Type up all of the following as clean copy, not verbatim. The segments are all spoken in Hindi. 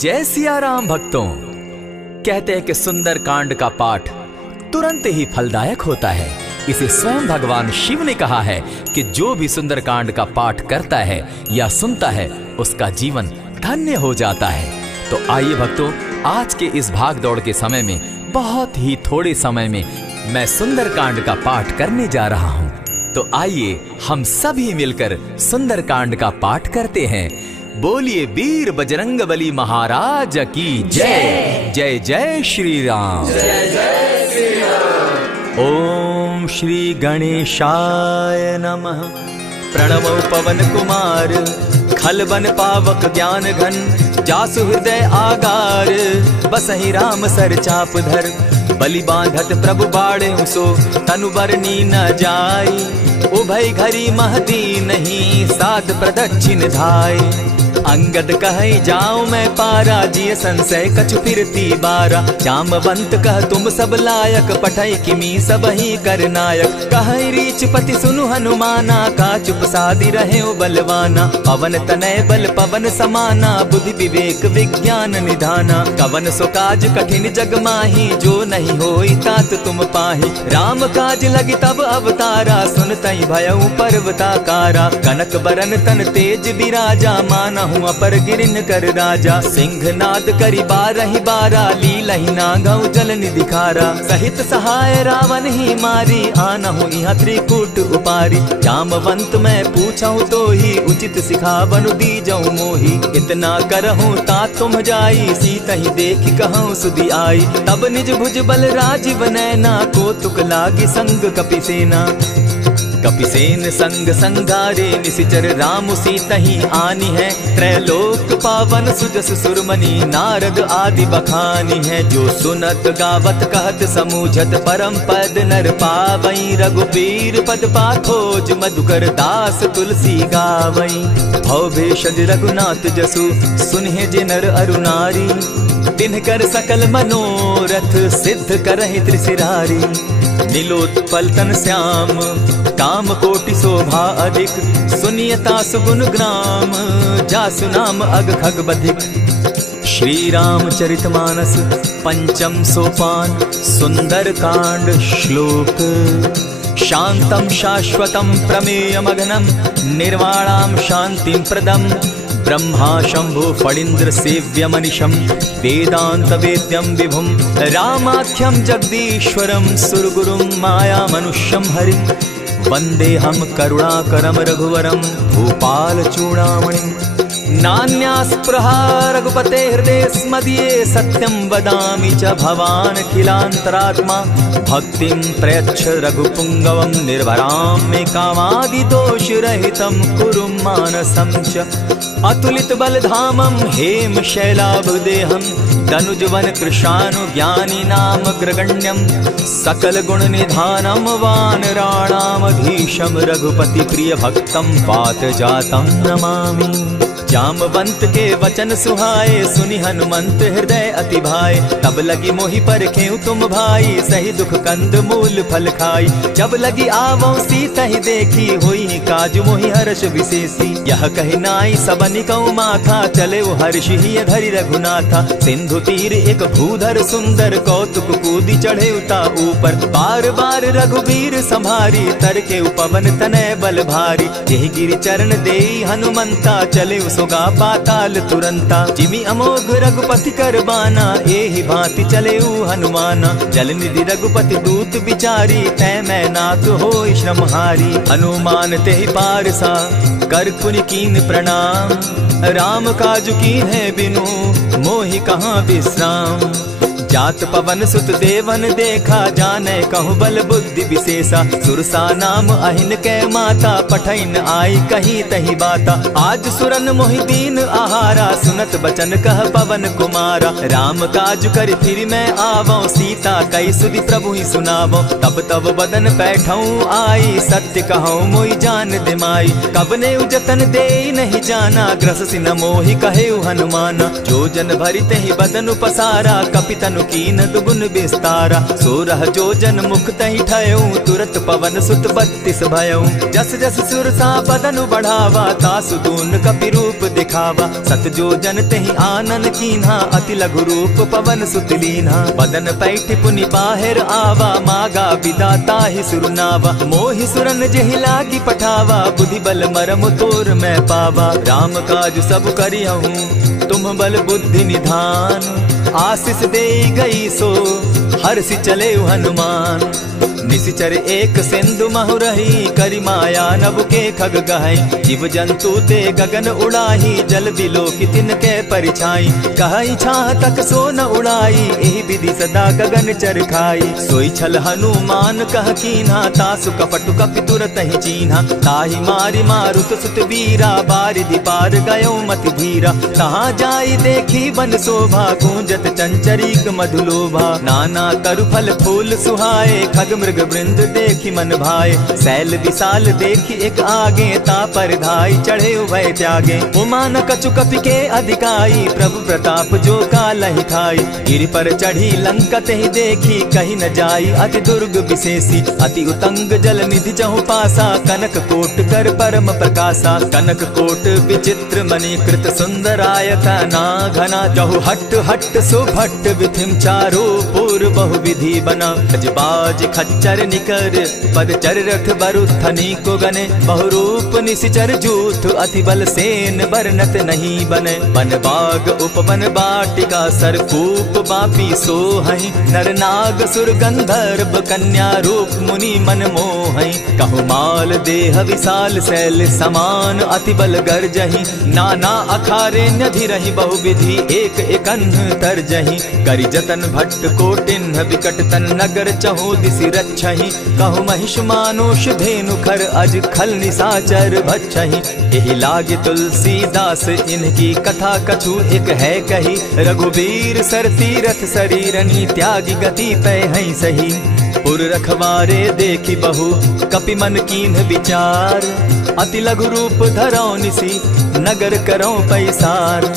जय सिया राम भक्तों। कहते हैं कि सुंदर कांड का पाठ तुरंत ही फलदायक होता है। इसे स्वयं भगवान शिव ने कहा है कि जो भी सुंदर कांड का पाठ करता है या सुनता है उसका जीवन धन्य हो जाता है। तो आइए भक्तों, आज के इस भाग दौड़ के समय में बहुत ही थोड़े समय में मैं सुंदर कांड का पाठ करने जा रहा हूँ। तो आइए हम सभी मिलकर सुंदर कांड का पाठ करते हैं। बोलिए वीर बजरंगबली महाराज की जय। जय जय श्री राम। जय जय श्री राम। ओम श्री गणेशाय नमः। प्रणवो पवन कुमार खलबन पावक ज्ञान घन जासु हृदय आगार बसहि राम सर चाप धर बलि बांधत प्रभु बाढ़े सो तनु बरनी न जाई उभय घरी महदी नहीं साध प्रदक्षिण धाई अंगद कहे जाऊं मैं पारा जिय संशय कछु फिरती बारा जामवंत कह तुम सब लायक पठय किमी सब ही कर नायक कहे रीच पति सुनु हनुमाना का चुप सादी रहे बलवाना पवन तनय बल पवन समाना बुद्धि विवेक विज्ञान निधाना कवन सो काज कठिन जग माही जो नहीं होई तात तुम पाही राम काज लगी तब अवतारा सुनतई भयउ पर्वताकारा कनक बरन तन तेज बिराजा माना अपर गिरिन कर राजा सिंह नाद करी बारहि बारा लीलहि नागौ जल निधि खारा सहित सहाय रावण ही मारी आनहु इहाँ त्रिकूट उपारी जामवंत मैं पूछऊं तो ही उचित सिखावनु दीजऊं मोही इतना करहूं ता तुम जाई सीता ही देखी कहूं सुधि आई तब निज भुज बल राजीव नैना को तुक लागी संग कपिसेना कपिसेन संग संगारे निशिचर राम सीता ही आनी है त्रैलोक पावन सुजस सुरमणि नारद आदि बखानी है जो सुनत गावत कहत समूझत परम पद नर पावई रघुबीर पद पाखोज मधुकर दास तुलसी गावई भव भेषज रघुनाथ जसु सुनहि जे नर अरुनारी तिनकर सकल मनोरथ सिद्ध करहि त्रिशिरारी नीलोत्पल तन श्याम काम कोटि शोभा अधिक सुनियता सुगुण ग्राम जासु नाम अग खग बधिक। श्री रामचरितमानस पंचम सोपान सुंदर कांड श्लोक शांतम शाश्वतम प्रमेयमगनम निर्वाणाम शांतिं प्रदम ब्रह्मा शंभु फणीन्द्र सेव्य मनीषम वेदांत वेद्यम विभुम रामाख्यम जगदीश्वरम सुरगुरुम माया मनुष्यम हरिम वंदे हम करुणाकरम रघुवरम भूपाल चूड़ामणिम नान्यास्पृहा रघुपते हृदय स्मदीये सत्यं वदामि च भवान् खिलान्तरात्मा भक्तिं प्रयच्छ रघुपुङ्गवं निर्भरां मे कामादिदोषरहितं कुरु मानसं च अतुलित बलधामं हेम शैलाभदेहं तनुजवन कृशानुज्ञानी नामग्रगण्यं सकल गुण निधानं वानराणामधीशं रघुपति प्रिय भक्तं पातजातं नमामि। जामवंत के वचन सुहाए सुनि हनुमंत हृदय अति भाए तब लगी मोहि परखेउ तुम भाई सही दुख कंद मूल फल खाई जब लगी आवो सीता ही देखी हुई काज मोहि हर्ष विशेषी यह कहि नाई सबनि कौ माथा चले वो हर्ष ही धरि रघुनाथा सिंधु तीर एक भूधर सुंदर कौतुक कूदी चढ़े उता ऊपर बार बार रघुबीर संभारी तर के उपवन तनय बल भारी यही गिरि चरण देई हनुमंता चले सोगा पाताल तुरंता जिमि अमोघ रघुपति कर बाना एहि भांति चले हनुमाना जल निधि रघुपति दूत बिचारी तै मैं नाथ होई श्रमहारी हनुमान तेहि पारसा कर पुनि कीन प्रणाम राम काज कीन है बिनु मोहि कहाँ विश्राम जात पवन सुत देवन देखा जाने कहु बल बुद्धि विशेषा सुरसा नाम अहिन कै माता पठैन आई कही तही बाता आज सुरन मोहि दीन आहारा सुनत बचन कह पवन कुमारा राम काज कर फिर मैं आवो सीता कई सुधि प्रभु ही सुनावो तब तब बदन बैठऊं आई सत्य कहूँ मोहि जान दिमाई कबने उजतन दे नहीं जाना ग्रस सिन मोहि कहे हनुमाना जो जन भरित ही बदन पसारा कपितन तनु कीन दुगुन विस्तारा। 16 जोजन मुख तहि ठयऊ, तुरत पवन सुत 32 भयऊ। जस जस सुरसा बदनु बढ़ावा, तासु दून कपि रूप दिखावा। 7 जोजन तेहि आनन कीन्हा, अति लघु रूप पवन सुत लीन्हा। बदन पैठ पुनि बाहिर आवा, मागा विदाता ही सुरनावा। मोहि सुरन जेहि लागी पठावा, बुद्धि बल मरम तोर मैं पावा। राम काज सब करियहूँ, तुम बल बुद्धि निधान। आशीष दे गई सो हर्षि चले हनुमान। निशिचर एक सिंधु महु रही, करि माया नभ के खग गहई। जीव जंतु ते गगन उड़ाही, जल बिलो की तिनके परिछाई। कहई छाह तक सो न उड़ाई, एहि विधि सदा गगन चर खाई। सोई छल हनुमान कह कीन्हा, तासु कपटु कपि तुरत ही चीन्हा। ताहि मारि मारुत सुत वीरा, बारिधि पार गयो मति धीरा। तहाँ जाई देखी वन शोभा, गूंजत चंचरीक मधुलोभा। नाना तरु फल फूल सुहाए, खग मृग वृंद देखी मन भाए। सैल विशाल देखी एक आगे, ता पर धाई चढ़े उभय त्यागे। उमान कछु कपि के अधिकाई, प्रभु प्रताप जो कालहि खाई। गिरि पर चढ़ी लंका तेहि देखी, कहीं न जाई अति दुर्ग विशेषी। अति उतंग जल निधि चहु पासा, कनक कोट कर परम प्रकाशा। कनक कोट विचित्र मणि कृत सुंदरायता ना घना। जहु हट हट सुभट विधिम चारो पूर बहु विधि बना। बाज खच्चर निकर पदचर रथ बरुथनी को गने। बहुरूप निशिचर जूथ, अति बल सेन बरनत नहीं बने। बन बाग उपवन बाटिका, सरकूप बापी सोहई। नर नाग सुर गंधर्व कन्या, रूप मुनि मन मोहई। कहु माल देह विशाल शैल समान, अति बल गर्जही। नाना अखारे न्यधिरहि बहुविधि, एक एकन्ह तरजही। करि जतन भट्ट कोटिन्ह विकट तन नगर, चहु दिसि रक्षहि। कहु महिष मानुष धेनु खर, अज खल निशाचर भक्षहि। एहि लागे तुलसीदास, इनकी कथा कछु एक है कही। रघुबीर सर तीरथ शरीरनी, त्यागी गति पै हई सही। पुर रखवारे देखी बहु, कपि मन कीन्ह विचार। अति लघु रूप धरौ निसी, नगर करौ पैसार।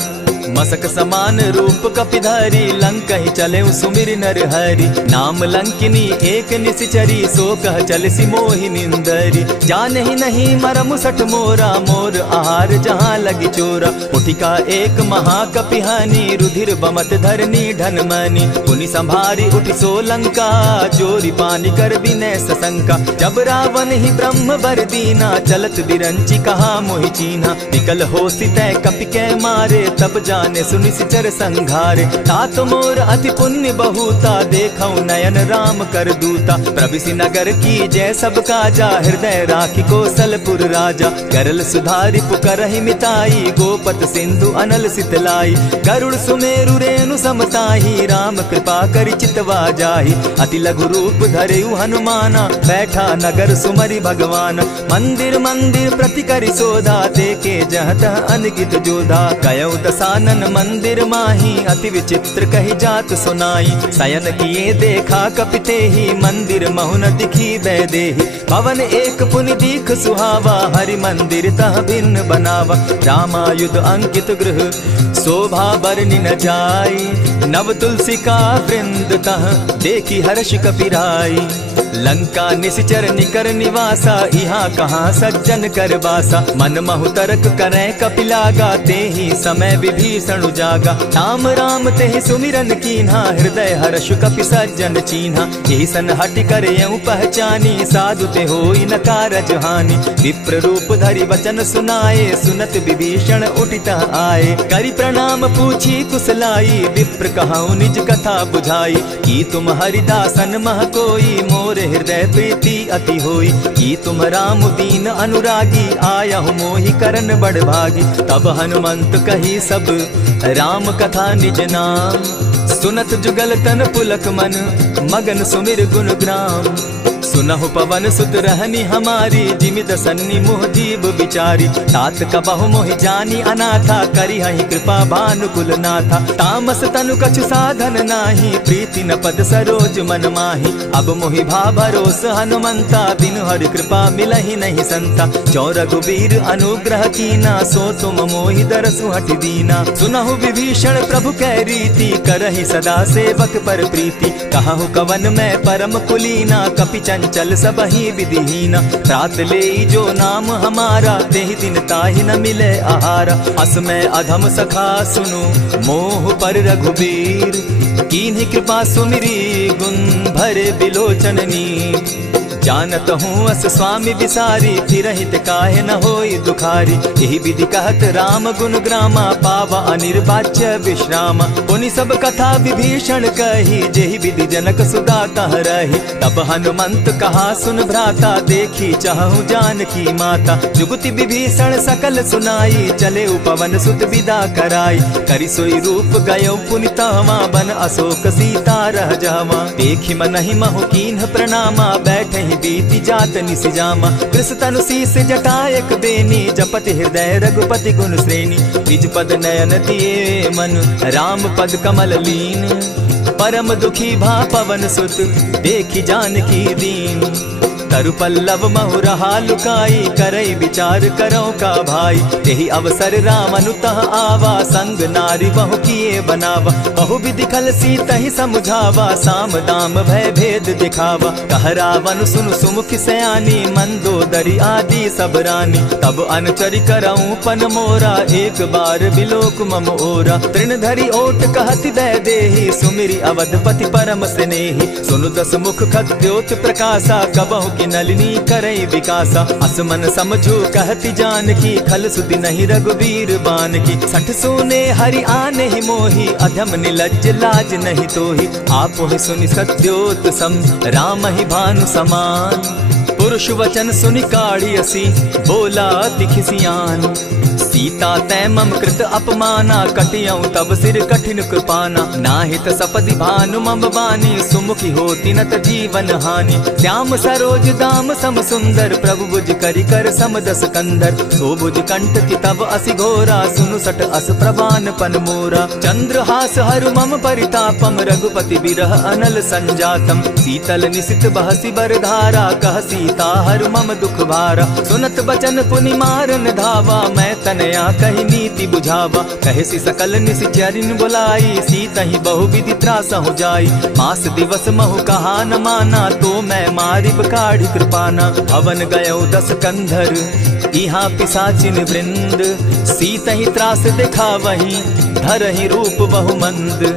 मसक समान रूप कपिधारी, लंकहि चले सुमिर नर हरि। नाम लंकिनी एक निशिचरी, सो कह चल सी मोहि निंदरी। जानहि नहीं मरम सठ मोरा, मोर आहार जहाँ लगी चोरा। उठिका एक महाकपिहानी, रुधिर बमत धरनी ढन मनी। पुनि संभारी उठि सो लंका, जोरी पानी कर विनय सशंका। जब रावण ही ब्रह्म बर दीना, चलत बिरंची कहा मोहि चीन्हा। निकल होसी तय कपि के मारे, तब जाने सुनिशिचर संघारे। तात मोर अति पुण्य बहुता, देखौ नयन राम कर दूता। प्रविशि नगर की जय सब काजा, हृदय राखी कौशलपुर राजा। करल सुधारि पुकरहि मिताई, गोपत सिंधु अनल सितलाई। गरुड़ सुमेरु रेणु समताही, राम कृपा करि चितवा जाहि। अति लघु रूप धरेउ हनुमाना, बैठा नगर सुमरि भगवान। मंदिर मंदिर प्रति करि सोधा, देखे जहत अनगित जोधा। कयौ दसानन मंदिर माही, अति विचित्र कही जात सुनाई। शयन किए देखा कपिते ही, मंदिर महु न दिखी वैदेही। भवन एक पुनि दीख सुहावा, हरि मंदिर तह भिन्न बनावा। रामायुध अंकित गृह, शोभा बरनि न जाई। नव तुलसी का वृंद तह, देखी हर्ष कपिराई। लंका निशिचर निकर निवासा, यहाँ कहाँ सज्जन कर बासा। मन महु तर्क करै कपिलागा, तेहि समय विभीषण जागा। राम राम तेहि सुमिरन कीन्हा, हृदय हर्ष कपि सज्जन चीन्हा। एहि सन हटि कर यूं पहचानी, साधु ते होई न कारज हानि। विप्र रूप धरि वचन सुनाए, सुनत विभीषण उठितः आए। करि प्रणाम पूछी कुशलाई, विप्र कहऊँ निज कथा बुझाई। की तुम हरिदासन मह कोई, मोर हृदय प्रीति अति होई। की तुम राम दीन अनुरागी, आयहु मोहि करन बड़ भागी। तब हनुमंत कही सब राम कथा निज नाम। सुनत जुगल तन पुलक मन, मगन सुमिर गुण ग्राम। सुनहु पवन सुत रहनी हमारी, जिमि दसन्नी मोह जीव बिचारी। तात कबहु मोहि जानी अनाथा, करी हहि कृपा भानुकुल नाथा। तामस तनु कछु साधन नाही, प्रीति न पद सरोज मन माही। अब मोहि भा भरोस हनुमंता, बिनु हरि कृपा मिलहि नहीं संता। जो रघुबीर अनुग्रह कीना, सो तुम मोहि दरसु हठि दीना। सुनहु विभीषण प्रभु कै रीति, करहि सदा सेवक पर प्रीति। कहु कवन मैं परम कुलीना, कपि चंचल सबहि विधिहीना। त्रात लेई जो नाम हमारा, तेहि दिन ताहि न मिले आहारा। अस मैं अधम सखा सुनु, मोह पर रघुबीर। कीन्हि कृपा सुमिरी, गुण भरे बिलोचननी। जानत हूँ अस स्वामी विसारी, फिरहित काहे न होई दुखारी। यही विधि कहत राम गुण ग्रामा, पावा अनिर्वाच्य विश्राम। पुनि सब कथा विभीषण कही, जेहि विधि जनक सुदा कह रही। तब हनुमंत कहा सुन भ्राता, देखी चाहूँ जानकी माता। जुगति विभीषण सकल सुनाई, चले पवन सुत विदा कराई। करि सोई रूप गयो पुनितावा, बन अशोक सीता रह जावा। देखि मनहि महु कीन्ह प्रणामा, बैठहि बीति जात निसिजामा। कृष तनु शीस जटायक बेनी, जपति हृदय रघुपति गुण श्रेणी। निज पद नयन दिए मन, राम पद कमल लीन। परम दुखी भा पवन सुत, देखि जानकी दीन। तरु पल्लव महु रहा लुकाई, करई विचार करो का भाई। यही अवसर राम अनुतः आवा, संग नारी बहु किए बनावा। बहु विधि खल सीतहि समझावा, साम दाम भय भेद दिखावा। कह रावण सुन सुमुखि सयानी, मंदोदरी आदि सब रानी। तब अनुचरि करऊं पन मोरा, एक बार बिलोक मम ओरा। तृण धरि ओट कहति दय देहि, सुमिरि अवधपति परम स्नेही। सुनु दस मुख खद्योत प्रकाशा, कबहु की नलिनी करई विकासा। असमन समझो कहति जानकी, खल सुधि नहीं रघुबीर बान की। सठ सोने हरि आने ही मोही, अधम निलज्ज लाज नहीं तोही। आपो ही सुनि सत्योत सम, राम ही भानु समान। पुरुष वचन सुनि काढ़ियसी, बोला अति खिसियान। सीता तै मम कृत अपमाना, कटियऊं तब सिर कठिन कृपाना। नाहित सपदि भानु मम बानी, सुमुखी होती नत जीवन हानि। श्याम सरोज दाम सम सुंदर, प्रभु बुझ करि कर सम दस कंधर। सो बुझ कंठ की तब असि घोरा, सुनु सट अस प्रवान पन मोरा। चंद्रहास हरु मम परितापम, रघुपति बिरह अनल संजातम। शीतल निशित बहसी बरधारा, कह सीता हरु मम दुख भारा। सुनत बचन पुनि मारन धावा, मैं तनया कही नीति बुझावा। कहसी सकल निश्चरिन बुलाई, सीतहि बहु विधि त्रास हो जाई। मास दिवस महु कहा न माना, तो मैं मारिब काढ़ी कृपाना। भवन गयो दस कंधर, इहाँ पिशाचिन वृंद। सीतहि त्रास दिखावहि, धरहि रूप बहुमंद।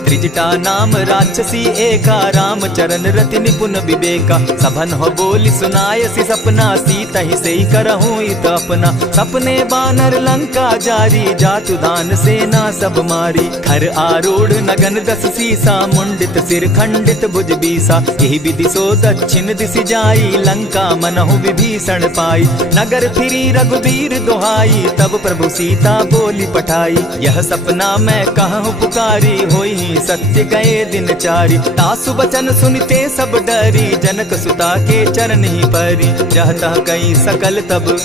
त्रिजटा नाम राक्षसी एका, राम चरण रति निपुण विवेका। सभन हो बोली सुनायसी सपना, सीतहि सेई करहूँ इत अपना। सपने बानर लंका जारी, जातु दान सेना सब मारी। खर आरूढ़ नगन दस सीसा, मुंडित सिर खंडित भुज बीसा। यही विधि सो दक्षिण दिशि जाई, लंका मनहु विभीषण पाई। नगर फिरी रघुबीर दोहाई, तब प्रभु सीता बोली पठाई। यह सपना मैं कहूँ पुकारी, होई सत्य गए दिन चारि। तासु बचन सुनते सब डरी, जनक सुता के चरण ही परी। जह तह कई सकल तब,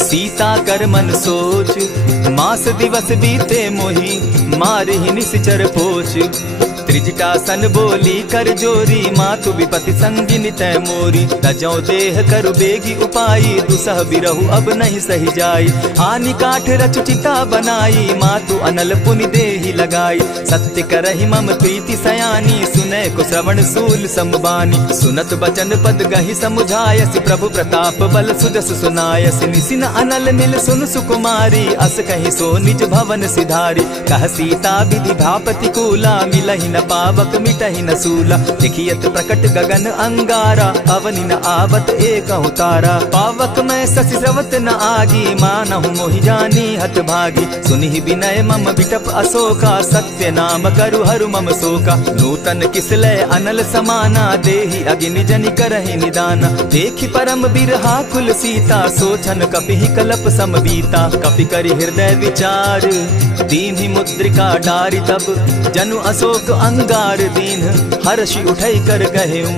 सीता कर मन सोच। मास दिवस बीते मोही, मारे ही निश्चर पोच। त्रिजटा सन बोली कर जोरी, मातु विपति संगिनी तै मोरी। तजौ देह करु बेगी उपाई, दुसह बिरहु अब नहीं सही जाई। हानि काठ रचु चिता बनाई, मातु अनल पुनि देहि लगाई। सत्य करहि मम प्रीति सयानी, सुनै को श्रवण सूल समबानी। सुनत बचन पद गहि समुझायसि, प्रभु प्रताप बल सुजस सुनायसि। निसिन अनल मिल सुन सुकुमारी, अस कहि सो निज भवन सिधारी। कह सीता विधि भापति कूला, मिलहि न पावक मिटहि न सूला। लिखियत प्रकट गगन अंगारा, अवनि न आवत एकहु तारा। पावक मैं शशि स्रवत न आगी, मानहु मोहि जानी हत भागी। सुनिहि विनय मम बिटप अशोका, सत्य नाम करु हरु मम शोका। नूतन किसलय अनल समाना, देहि अगिनि जनि करहि निदाना। देखि परम बिरहा कुल सीता, सोचन कपिहि कलप सम बीता। कपि करि हृदय विचार, दीन्हि मुद्रिका डारि तब। जनु अशोक अंगार दीन, हर्षि उठै कर गहेऊ।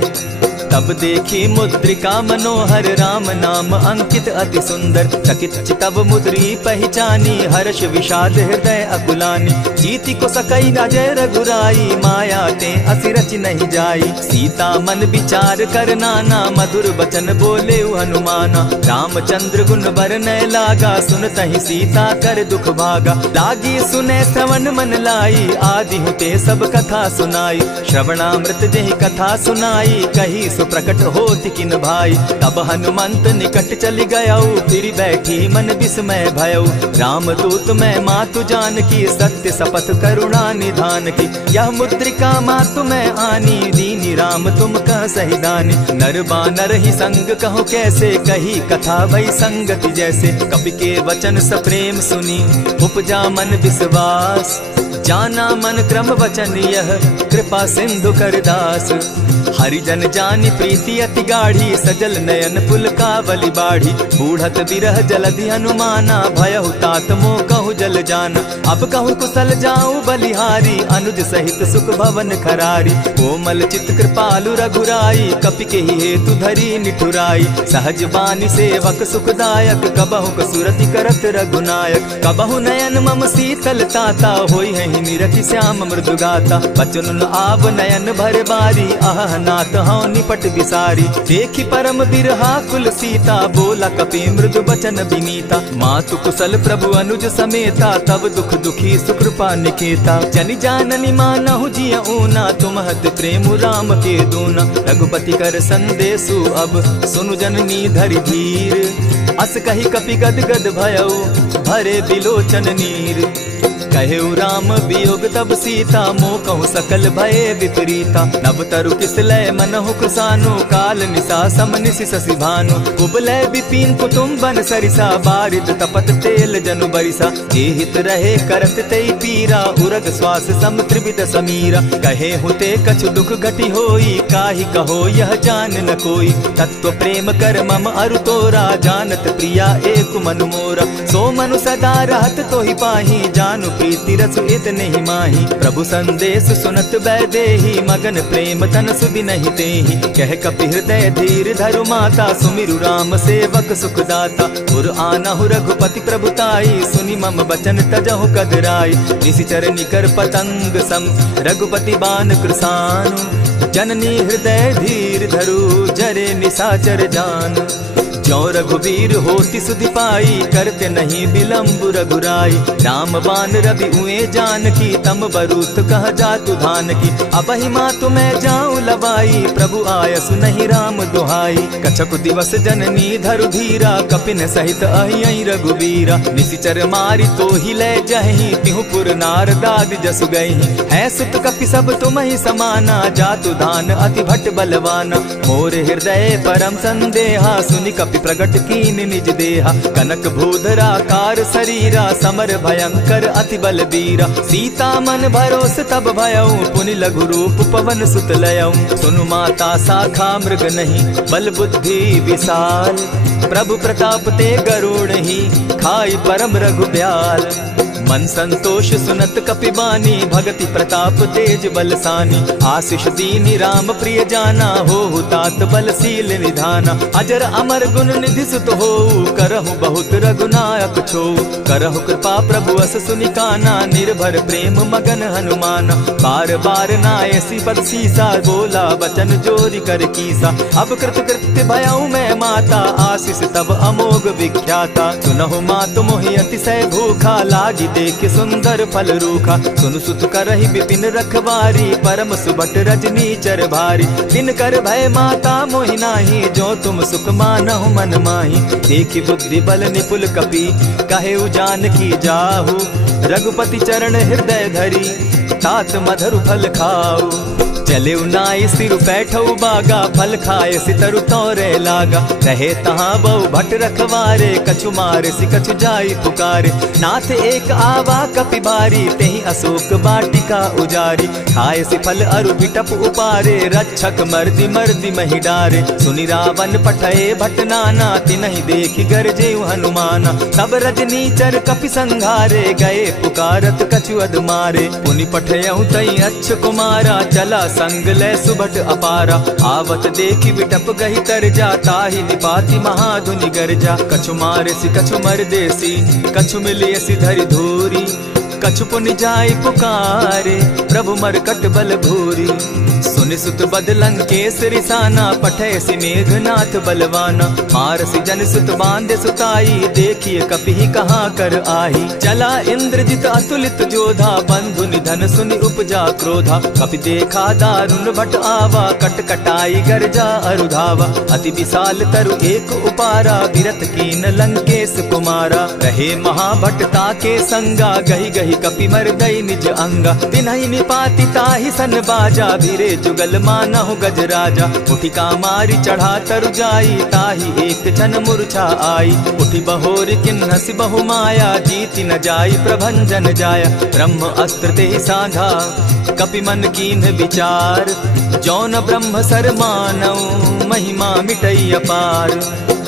तब देखी मुद्रिका मनोहर राम नाम अंकित अति सुंदर। चकित तब मुद्री पहचानी हर्ष विषाद हृदय अकुलानी। जीति को सकई न जय रघुराई माया ते असि रचि नहीं जाई। सीता मन विचार कर नाना मधुर बचन बोले हनुमाना। रामचंद्र गुण बरनय लागा सुनतहि सीता कर दुख भागा। लागी सुने श्रवण मन लाई आदि हुते सब कथा सुनाई। श्रवणामृत जेहि कथा सुनाई कही सुप्रकट होति किन भाई। तब हनुमंत निकट चली गयऊ फिर बैठी मन विस्मय भयऊ। रामदूत मैं मातु जान की सत्य शपथ करुणा निधान की। यह मुद्रिका मातु मैं आनी दीनी राम तुम कह सही दानी। नर बानर ही संग कहो कैसे कही कथा वही संगति जैसे। कपि के वचन सप्रेम सुनी उपजा मन विश्वास। जाना मन क्रम वचन यह कृपा सिंधु कर दास। हरिजन जानी प्रीति अति गाढ़ी सजल नयन पुलकावली बाढ़ी। बूढ़त बिरह जलधि हनुमाना भयहु तात मोह कहु जल जाना। अब कहु कुशल जाऊं बलिहारी अनुज सहित सुख भवन खरारी। कोमल चित कृपालु रघुराई कपि के ही हेतु धरी निठुराई। सहज बानी सेवक सुखदायक कबहु कसुरति करत रघुनायक। कबहु नयन मम शीतल ताता होई है निरखि श्याम मृदु गाता। बचन आव नयन भर बारी आह नाथ हूँ निपट विसारी। देखी परम बिरहा कुल सीता बोला कपि मृदु बचन विनीता। मातु कुशल प्रभु अनुज समेता तब दुख दुखी सुकृपा निकेता। जनि जाननी मानहु जिय ऊना तुम्हत प्रेम राम के दूना। रघुपति कर संदेशु अब सुनु जननी धरि धीर। अस कही कपि गद गद भयऊ भरे बिलोचन नीर। कहेउ राम वियोग तब सीता मोह कहु सकल भये विपरीता। नब तरु किस लय मनहु कृसानु काल निशा समनिशि शशि भानु। कुबलय विपिन कुटुम्बन सरिसा बारिद तपत तेल जनु बरिसा। जे हित रहे करत तेई पीरा उरग श्वास सम त्रिविध समीरा। कहे हुते कछु दुख घटी होई काहि कहो यह जान न कोई। तत्व प्रेम कर मम अरु तोरा जानत प्रिया एक मनु मोरा। सो मनु सदा रहत तोहि पाही जानु प्रीति रसु इतने ही माही। प्रभु संदेश सुनत बैदेही मगन प्रेम तन सुधि नहीं तेहि। कह कपि हृदय धीर धरु माता सुमिरु राम सेवक सुखदाता। उर आनहु रघुपति प्रभुताई सुनि मम बचन तजहु कदराई। निशिचर निकर पतंग सम रघुपति बान कृसानु। जननी हृदय धीर धरु जरे निशाचर जान। जो रघुवीर होति सुधि पाई करते नहीं विलम्ब रघुराई। राम बान रवि उए जान की तम बरूथ कह जातु धान की। अब ही मातु मैं जाऊं लवाई प्रभु आयसु नहीं राम दुहाई। कछक दिवस जननी धरु धीरा कपिन सहित अहियं रघुवीरा। निशिचर मारी तो ही ले जहि तिहुपुर नारदाद जसु गई। है सुत कपि सब तुम ही समाना जातु धान अति भट बलवाना। मोर हृदय परम संदेहा सुनि कपि प्रगट कीन निज देहा। कनक भूधरा कार शरीरा समर भयंकर अति बलबीरा। सीता मन भरोस तब भयऊ पुनि लघु रूप पवन सुत लयऊ। सुनु माता शाखा मृग नहीं बल बुद्धि विशाल। प्रभु प्रताप ते गरुड़ ही खाई परम रघु ब्याल। मन संतोष सुनत कपि बानी भगति प्रताप तेज बलसानी। आशीष दीनी राम प्रिय जाना हो तात बलशील निधाना। अजर अमर गुण निधि सुत हो करहु बहुत रघुनायक छो। करहु कृपा प्रभु अस सुनि काना निर्भर प्रेम मगन हनुमाना। बार बार नायसी पद सीसा बोला वचन जोरी कर कीसा। अब कृत कृत्य भयऊ मैं माता आशीष तब अमोघ विख्याता। सुनहु मातु मोहि अतिशय भूखा लागी देख सुंदर फल रूखा। सुन सुत करहि विपिन रखवारी परम सुबट रजनी चर भारी। दिन कर भय माता मोहि नाही जो तुम सुख मानहु मन माही। देखि बुद्धि बल निपुल कपि कहे जान की जाहु। रघुपति चरण हृदय धरी तात मधुर फल खाऊ। चले नाई सिर बैठऊ बागा फल खाए सितरु तोरे लागा। रहे तहाँ बहु भट रखवारे कछु मारे सि कछु जाई पुकारे। नाथ एक आवा कपि बारी तेहि अशोक बाटिका उजारी। खाए सि फल अरु बिटप उपारे रक्षक मर्दि मर्दि महि डारे। सुनि रावण पठये भट नाना तिनहि देखि गरजे हनुमाना। तब रजनी चर कपि संघारे गए पुकारत कछु अध मारे। पुनि पठयऊ तई अच्छ कुमारा चला संग ले सुभट अपारा। आवत देखी बिटप गही तर जाता ही निपाति महाधुनि गर्जा। कछु मारेसी कछु मर देसी कछु मिलियसी धरि धूरी। कछु पुनि जाय पुकारे प्रभु मरकट बल भूरी। सुनि सुत बद लंकेश रिसाना पठैसी मेघनाथ बलवाना। मारसी जन सुत बांधे सुताई देखिए कपि कहाँ कर आही। चला इंद्रजित अतुलित जोधा बंधु निधन सुनि उपजा क्रोधा। कपि देखा दारुण भट आवा कट कटाई गर्जा अरुधावा। अति विशाल तरु एक उपारा विरत कीन लंकेश कुमारा। रहे महाभट्टा के संगा गही गही कपि मर्दई निज अंगा। तिन्हि निपाति ताहि सन बाजा भीरे जुगल मानहु गजराजा। उठि कामारी चढ़ा तरु जाई ताहि एक क्षण मूर्छा आई। उठि बहोर किन्हसि बहु माया जीति न जाई प्रभंजन जाया। ब्रह्म अस्त्र तेहि साधा कपि मन कीन्ह विचार। जौन ब्रह्म सर मानऊ महिमा मिटई अपार।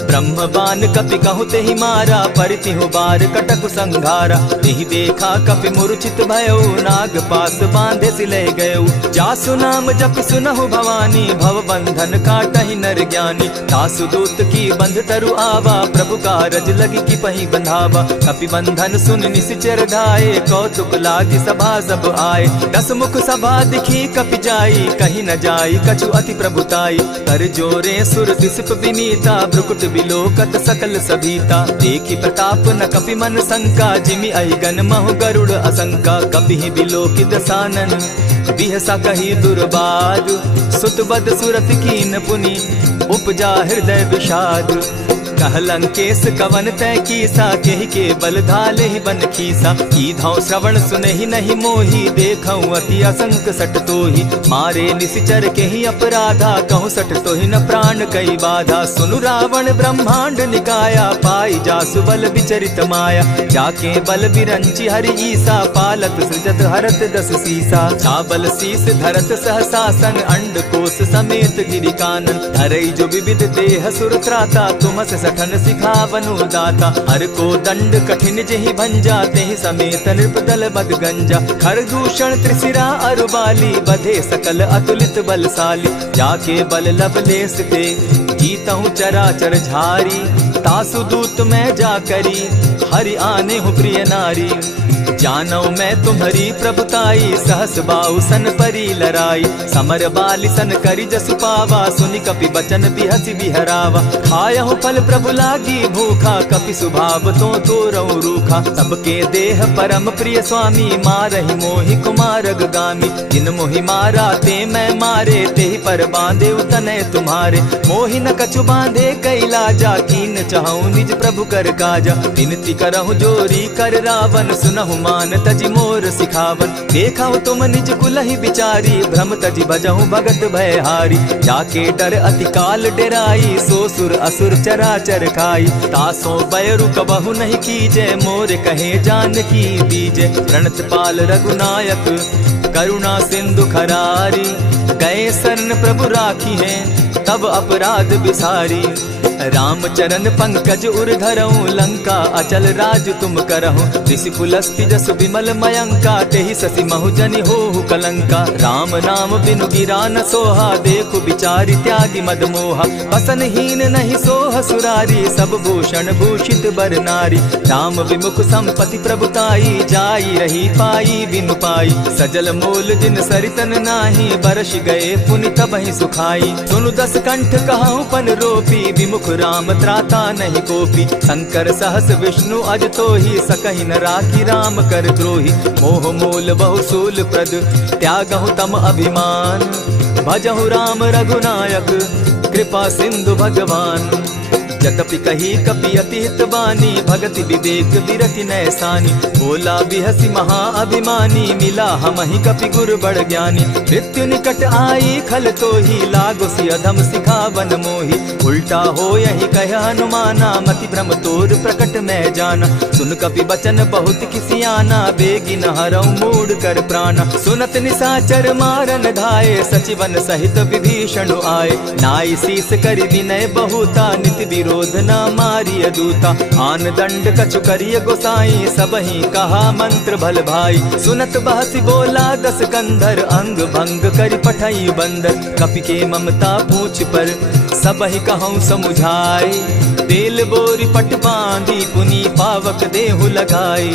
ब्रह्म बान कपि कहु तेहि मारा परितिहु बार कटक संघारा। तेहि देखा कपि मूर्छित भयो नाग पास बांधे सिले गयो। जासु नाम जपि सुनहु भवानी भव बंधन काटहि नर ज्ञानी। तासु दूत की बंध तरु आवा प्रभु कारज लगी की पही बंधावा। कपि बंधन सुन निसिचर धाये कौतुक लागी सभा सब आए। दस मुख सभा दिखी कपि जाई कहीं न जाई कछु अति प्रभुताई। कर जोरे सुर दिसप विनीता ब्रुकुट बिलोकत सकल सभीता। देखी प्रताप न कपि मन शंका जिमि अहिगन महु गरुड़ असंका। कपि बिलोकि दसानन बिहसा कही दुर्बाद। सुत बद सुरत कीन पुनि उपजा हृदय विषाद। कह लंकेश कवन तय कीसा केहि के बल धाले ही बन खीसा। की धाव श्रवण सुने ही नहीं मोही देखऊं अति असंक सट तोही। मारे निसिचर के ही अपराधा कहूँ सट तो ही न प्राण कई बाधा। सुनु रावण ब्रह्मांड निकाया पाई जासु बल विचरित माया। जाके बल बिरंची हरि ईसा पालत सृजत हरत दस सीसा। चाबल शीस धरत सहसासन अंड कोश समेत गिरि कानन। धरई जो विविध देह सुर त्राता तुमस सठन सिखावनु दाता। हर को दंड कठिन जेहि भंजा तेहि समेत नृपदल बद गंजा। खरदूषण त्रिशिरा अरुबाली बधे सकल अतुलित बलशाली। जाके बल लवलेस ते जीतहु चराचर झारी। तासु दूत मैं जाकरी हरि आने हूँ प्रिय नारी। जानौ मैं तुम्हारी प्रभुताई सहस बाहु सन परी लराई। समर बाली सन करि जसु पावा सुनि कपि बचन बिहसि बिहरावा। खायहु फल प्रभु लागी भूखा कपि सुभाव तो तोरऊ रूखा। सबके देह परम प्रिय स्वामी मारहि मोहि कुमारग गामी। जिन मोहि मारा ते मैं मारे तेहि पर बांधे उतने तुम्हारे। मोहि न कछु बांधे कैलाजा कीन चाहूं निज प्रभु कर काजा। विनती करहु जोरी कर रावण सुनहु मान तजि मोर सिखावन। देखा तुम निज कुलहि बिचारी भ्रम तजि भजहु भगत भयहारी। जाके डर अति काल डेराई सो सुर असुर चराचर खाई। तासो बैरु कबहु नहीं कीजे मोर कहे जानकी बीजे। प्रणत पाल रघुनायक करुणा सिंधु खरारी। गए शरण प्रभु राखी है तब अपराध बिसारी। राम चरण पंकज उर धरऊं लंका अचल राज तुम करहूं। ऋषि पुलस्ति जसु विमल मयंका तेहि ससि महु जनि होहु कलंका। राम नाम बिनु गिरा न सोहा देखु बिचारी त्यागी मद मोहा। बसनहीन नहीं सोह सुरारी सब भूषण भूषित बर नारी। राम विमुख संपति प्रभुताई जाई रही पाई बिनु पाई। सजल मोल जिन सरितन नाही बरस गए पुनि तबहि सुखाई। सुनु दस कंठ कहूं पन रोपी विमुख राम त्राता नहीं कोपी। शंकर सहस विष्णु अज तो ही सकहि न राखी राम कर द्रोही। मोह मूल बहु सूल प्रद त्यागहु तम अभिमान। भजहु राम रघुनायक कृपा सिंधु भगवान। जतपि कही कपि अति हित बानी भगति विवेक विरति नैसानी। बोला बिहसी महा अभिमानी मिला हमहि कपि गुर बड़ ज्ञानी। मृत्यु निकट आई खल तो ही लागो सि अधम सिखावन मोही। उल्टा हो यही कह हनुमाना मति भ्रम तोर प्रकट मैं जाना। सुन कपि बचन बहुत किसियाना बेगी न हरऊ मूड कर प्राणा। सुनत निसाचर मारन धाये सचिवन सहित विभीषण आए। नाई शीस करि विनय बहुता नित विरोध क्रोध न मारिय दूता। आन दंड कछु करिय गोसाई, सबहि कहा मंत्र भल भाई। सुनत बहसी बोला दस कंधर, अंग भंग करि पठई बंदर। कपि के ममता पूछ पर, सबहि कहूँ समुझाई। तेल बोरी पट बांधी, पुनि पावक देहु लगाई।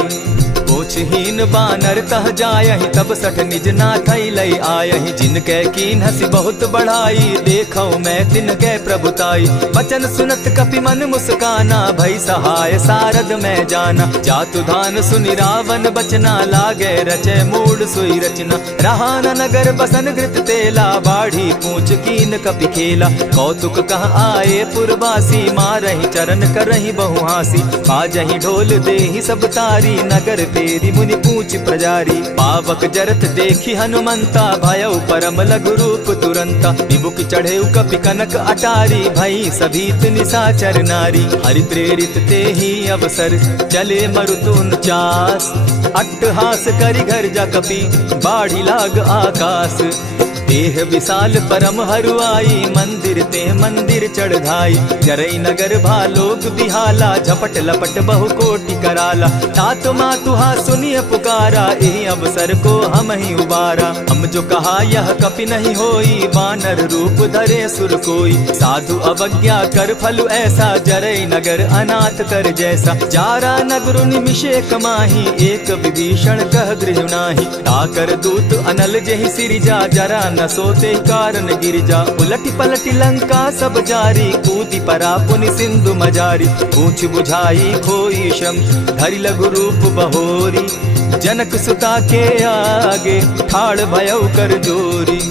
पोछहीन बानर तह जायहि, तब सठ निज नाथई लई आयहि। जिनके कीन हसी बहुत बढ़ाई, देखौ मैं तिनके प्रभुताई। वचन सुनत कपि मन मुस्काना, भई सहाय सारद में जाना। जातु धान सुनि रावण बचना, लागे रचे मूड सोई रचना। रहा न नगर बसन घृत तेला, बाढ़ी पूछ कीन कपि खेला। कौतुक कह आए पुरवासी, मारहि चरण करहि बहु हासी। बाजहि ढोल देहि सब तारी, नगर तेरी मुनि पूछ प्रजारी। पावक जरत देखी हनुमंता, भयउ परम लघु रूप तुरंता। विमुख चढ़े कपि कनक अटारी, भई सभीत निशाचर नारी। हरि प्रेरित ते ही अवसर, चले मरुतुन चास। अट्टहास करि घर जा कपि, बाढ़ी लाग आकाश। देह विशाल परम हरुआई, मंदिर ते मंदिर चढ़ाई। जरई नगर भालोक बिहाला, झपट लपट बहु कोटि कराला। तात मातुहा सुनिय पुकारा, एहि अवसर को हम ही उबारा। हम जो कहा यह कपि नहीं होई, वानर रूप धरे सुर कोई। साधु अवज्ञा कर फल ऐसा, जरई नगर अनाथ कर जैसा। जारा नगर निमिषे कमाही, एक विभीषण कह गृह नाही। ताकर दूत अनल जहि सिरिजा, जरा न सोते कारण गिरजा। उलटी पलटी लंका सब जारी, कूदी परा पुनि सिंधु मजारी। पूछ बुझाई खोई श्रम, धरि लघु रूप बहोरी। जनक सुता के आगे, ठाड़ भयउ कर जोरी।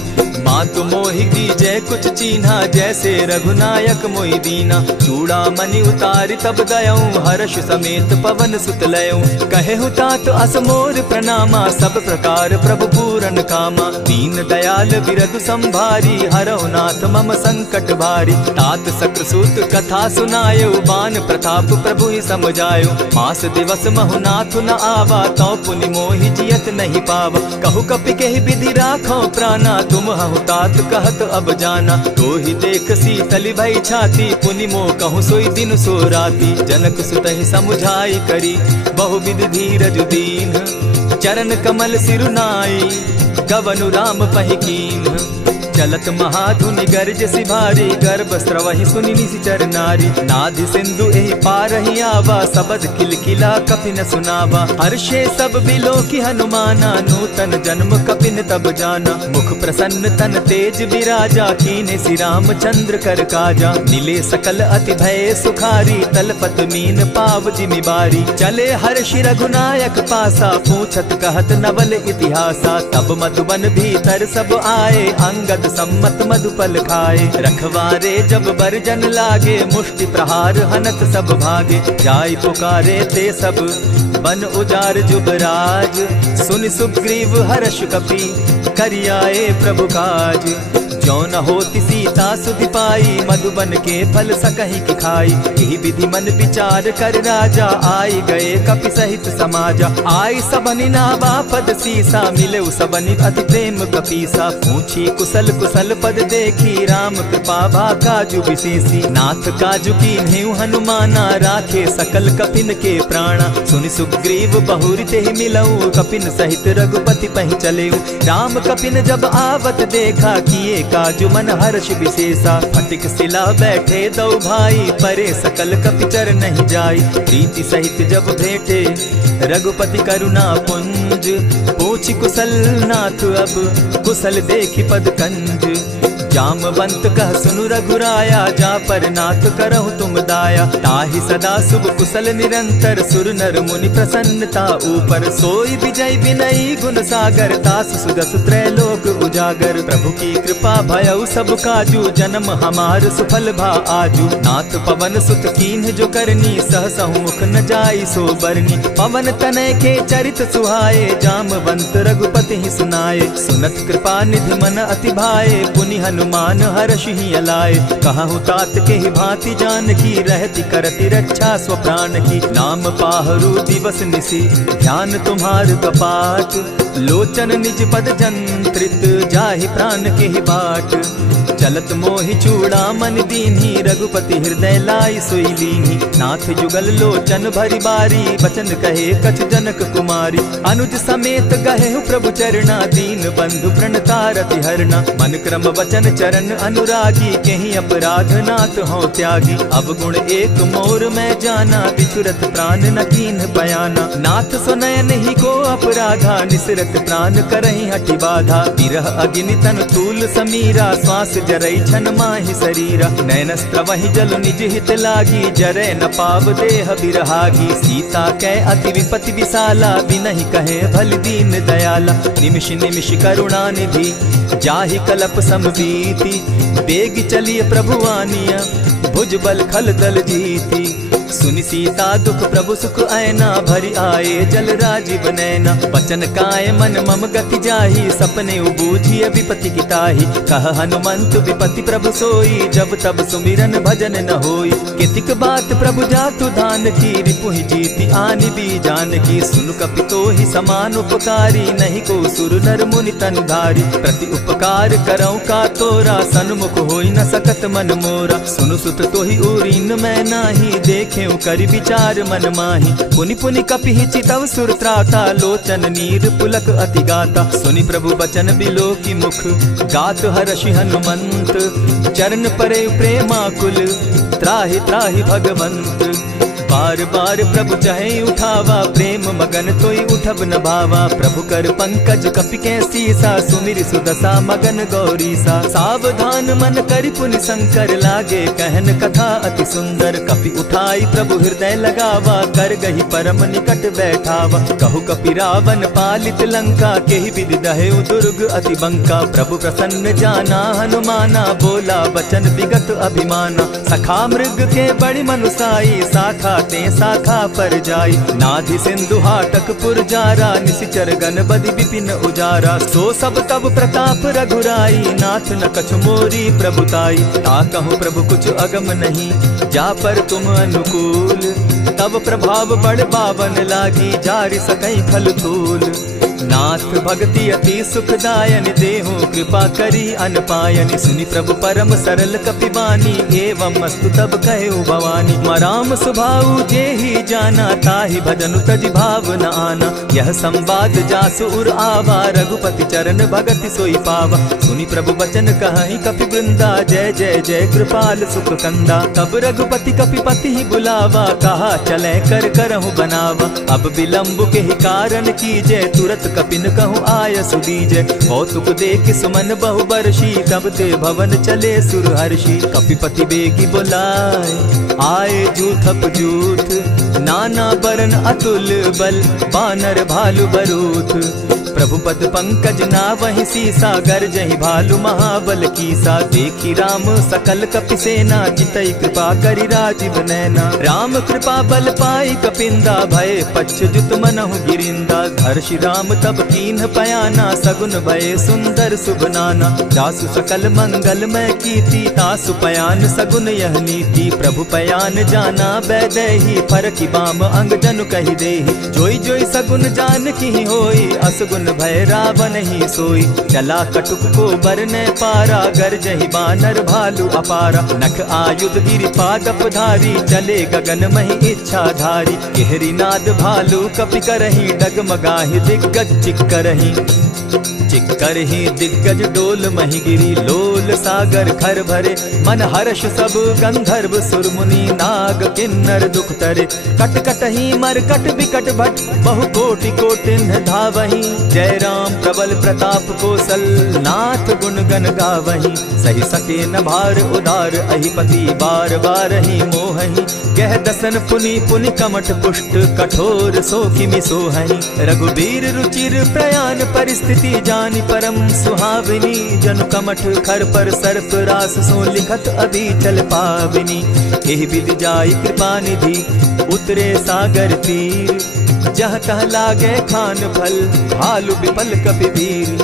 मातु मोहि दीजै कुछ चीन्हा, जैसे रघुनायक मोहि दीना। चूड़ा मणि उतारि तब दयऊं, हर्ष समेत पवन सुत लयऊं। कहेहु तात असमोर प्रणामा, सब प्रकार प्रभु पूरन कामा। दीन दयाल बिरधु संभारी, हरौ नाथ मम संकट भारी। तात सक्रसूत कथा सुनायो, बान प्रताप प्रभु ही समझायो। मास दिवस महु नाथ न आवा, तौ पुनि मोहि जियत नहीं पावा। कहु कपि केहि विधि राखो प्राणा, तुम हहु तात कहत अब जाना। तो ही देख शीतल भई छाती, पुनि मो कहूँ सोई दिन सो राती। जनक सुतहि समुझाई करी, बहुविध धीरज दीन। चरण कमल सिरुनाई, गवनु राम पहि कीन। चलत महाधुनि गर्ज सिभारी, गर्भ स्रवहि सुनि निशिचर नारी। नादि सिंधु एहि पारहि आवा, सबद किलकिला कपि न सुनावा। हर्षे सब बिलोकि हनुमाना, नूतन जन्म कपि न तब जाना। मुख प्रसन्न तन तेज विराजा, कीने श्री रामचंद्र कर काजा। मिले सकल अति भय सुखारी, तलपत मीन पाव जिमि बारी। चले हर्षि रघुनायक पासा, पूछत कहत नवल इतिहासा। तब मधुबन भीतर सब आए, अंगद सम्मत मधुपल खाए। रखवारे जब बरजन लागे, मुष्टि प्रहार हनत सब भागे। जाय पुकारे ते सब, बन उजार जुबराज। सुनि सुग्रीव हर्ष कपि, करियाए प्रभु काज। जो न होती सीता सुधि पाई, मधुबन के फल सकहि की खाई। यही विधि मन विचार कर राजा, आई गए कपि सहित समाजा। आई सबनि नावा पद सीसा, मिले सबनि अति प्रेम कपीसा। पूछी कुशल कुशल पद देखी, राम कृपा भा काजु विशेषी। नाथ काजु कीन्हेउ हनुमाना, राखे सकल कपिन के प्राणा। सुनि सुग्रीव बहुरि तेहि मिलऊ, कपिन सहित रघुपति पहि चलेऊ। राम कपिन जब आवत देखा, किए काजु मन हर्ष विशेषा। फटिक सिला बैठे दो भाई, परे सकल कपिचर नहीं जाई। प्रीति सहित जब भेटे, रघुपति करुणा पुंज। पूछि कुशल नाथ अब, कुशल देखि पद कंज। जामवंत कह सुनु रघुराया, जा पर नाथ करहु तुम दाया। ताहि सदा शुभ कुशल निरंतर, सुर नर मुनि प्रसन्नता ऊपर। सोई विजय विनयी गुण सागर, तास सुदस त्रैलोक उजागर। प्रभु की कृपा भयउ सब काजू, जन्म हमार सुफल भा आजू। नाथ पवन सुत कीन्ह जो करनी, सहसहु मुख न जाई सो बरनी। पवन तनय के चरित सुहाए, जामवंत रघुपति ही सुनाए। सुनत कृपा निधि मन अति भाए, पुनि हनुमान हर्ष ही अलाए। कहु तात के ही भांति जान की, रहती करती रक्षा स्व प्राण की। नाम पाहरु दिवस निसी, ध्यान तुम्हार कपाट। लोचन निज पद जंत्रित, जाहि प्राण के ही बाट। चलत मोहि चूड़ामन दीन्ही, रघुपति हृदय लाई सोई लीन्ही। नाथ जुगल लोचन भरी बारी, बचन कहे कछ जनक कुमारी। अनुज समेत गहे प्रभु चरणा, दीन बंधु प्रणतारति हरना। मन क्रम वचन चरण अनुरागी, कहीं अपराध नाथ हो त्यागी। अब गुण एक मोर में जाना, बिछुरत प्राण न कीन्ह बयाना। नाथ सुनयन ही को अपराधा, निसरत प्राण करहि हठि बाधा। विरह अग्नि तन तूल समीरा, श्वास जरई छन माहि शरीरा। नयनस्त्र वही जल निज हित लागी, जरे न पाव देह बिरहागी। सीता कै अति विपति विशाला, बिनहि कहे भल दीन दयाला। निमिष निमिष करुणा निधि, जाहि कलप समबीति। बेग चलिए प्रभु आनिया, भुज बल खल दल जीती। सुनि सीता दुख प्रभु सुख ऐना, भरि आए जल राजीव नैना। वचन काय मन मम गति जाहि, सपने बूझिय विपति किताहि। कह हनुमंत विपति प्रभु सोई, जब तब सुमिरन भजन न होई। कितिक बात प्रभु जातु धान की, रिपुहि जीति आनि भी जान की। सुन कपितो ही समान उपकारी, नहीं को सुर नर मुनि तन धारी। प्रति उपकार करऊं का तोरा, सन्मुख होई न सकत मन मोरा। सुनु सुत तोहि उरीन मैं नाही, देखे करि विचार मन माही। पुनि पुनि कपिहि चितव सुर त्राता, लोचन नीर पुलक अति गाता। सुनि प्रभु बचन बिलो की मुख, गात हर्षि हनुमंत। चरण परे प्रेमाकुल, त्राहि त्राहि भगवंत। बार बार प्रभु चहे उठावा, प्रेम मगन तोई उठब न भावा। प्रभु कर पंकज कपि के सीसा, सुमिर सुदशा मगन गौरीसा। सावधान मन करि पुनि शंकर, लागे कहन कथा अति सुंदर। कपि उठाई प्रभु हृदय लगावा, कर गही परम निकट बैठावा। कहु कपि रावण पालित लंका, केहि विधि दहेउ दुर्ग अति बंका। प्रभु प्रसन्न जाना हनुमाना, बोला बचन विगत अभिमाना। सखा मृग के बड़ी मनुसाई, साखा ते शाखा पर जाई। नाधि सिंधु हाटक पुर जारा, निशिचर गण बदि विपिन उजारा। सो सब तब प्रताप रघुराई, नाथ न कछु मोरी प्रभुताई। ता कहूँ प्रभु कुछ अगम नहीं, जा पर तुम अनुकूल। तब प्रभाव बड़ बावन लागी, जारि सकई फल फूल। नाथ भक्ति अति सुखदायन, देहु कृपा करी अनपायनि। सुनि प्रभु परम सरल कपिबानी, एवं मस्तु तब कहेउ भवानी। मराम सुभाऊ जेहि जाना, ताहि भजनु तजि भाव न आना। यह संवाद जासु उर आवा, रघुपति चरण भगति सोई पावा। सुनि प्रभु बचन कहहि कपि वृंदा, जय जय जय कृपाल सुख कंदा। तब रघुपति कपिपति ही बुलावा, कहा चले कर करहु बनावा। अब विलंब के ही कारण कीजय, तुरत कपिन कहूँ आय सुदीजय। कौतुक देख सुमन बहु बरसी, तब ते भवन चले सुर हर्षि। कपिपति बेगी बुलाए, आए जूथप जूथ। नाना बरन अतुल बल, बानर भालु बरूथ। प्रभु पद पंकज नावहि सीसा, गरजहि भालु महाबल कीसा। देखी राम सकल कपि सेना, चितई कृपा करि राजीव नैना। राम कृपा बल पाई कपिंदा, भय पच्युत मनहु गिरिंदा। हर्षि राम तब कीन्ह पयाना, सगुन भय सुंदर शुभ नाना। जासु सकल मंगल मैं कीति, तासु पयान सगुन यह नीति। प्रभु पयान जाना बैदेही, फरकि बाम अंग जनु कहि देहि। जोई जोई सगुन जान की होई, असगुन भय रावण ही सोई। चला कटुक को बरने पारा, गरजहि बानर भालु अपारा। नख आयुध गिरि पादप धारी, चले गगन महि इच्छा धारी। केहरी नाद भालु कपि करहि, डगमगाहि दिग्गज चिक्करहि। चिक्करहि दिग्गज डोल महि गिरी, लोल सागर खर भरे। मन हर्ष सब गंधर्व सुर मुनि, नाग किन्नर दुख तरे। कट कटहि मरकट बिकट भट, बहु कोटि कोटिन्ह धावहि। जय राम प्रबल प्रताप कौशल, नाथ गुण गण गावहि। सही सके न भार उदार, अहिपति बार बार ही मोहहि। कह दसन पुनि पुनि कमठ पुष्ट, कठोर सो किमि सोहहि। रघुबीर रुचिर प्रयाण परिस्थिति, जानि परम सुहाविनी। जनु कमठ खर पर सर्प रास, सो लिखत अभी चल पाविनी। एहि विधि जाई कृपा निधि, उतरे सागर तीर। जह तह लागे खान फल, भालु विपल कपि वीर।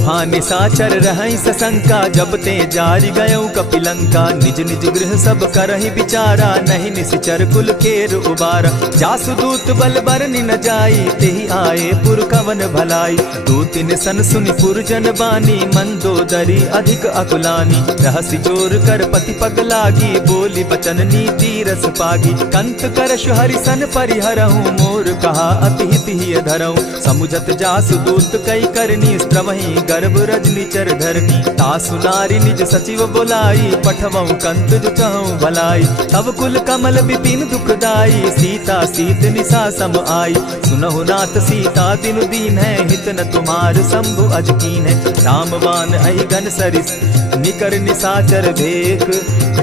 उहाँ निशाचर रहई सशंका, जब ते जारी गयऊ कपिलंका। निज निज गृह सब करहि विचारा, नहीं निशिचर कुल केर उबारा। जासुदूत बल बरनि न जाई, तेहि आए पुर कवन भलाई। दूतिन सन सुनि पुरजन बानी, मंदोदरी अधिक अकुलानी। रहसि चोर कर पति पग लागी, बोली बचन नीति रस पागी। कंत करश हरिसन परिहरहूँ, मोर कहा अति हित ही धरऊँ। समुझत जासुदूत कई करनी, स्त्रवहि गर्भ रजनी चर धरनी। तासु नारी निज सचिव बोलाई, पठवऊँ कंत जो चहूँ भलाई। तब कुल कमल विपिन दुखदाई, सीता सीत निशा सम आई। सुनहु नाथ सीता दिनु दीन है, हित न तुम्हार शंभु अज कीन है। रामवान अहिगन सरिस निकर निशाचर भेक,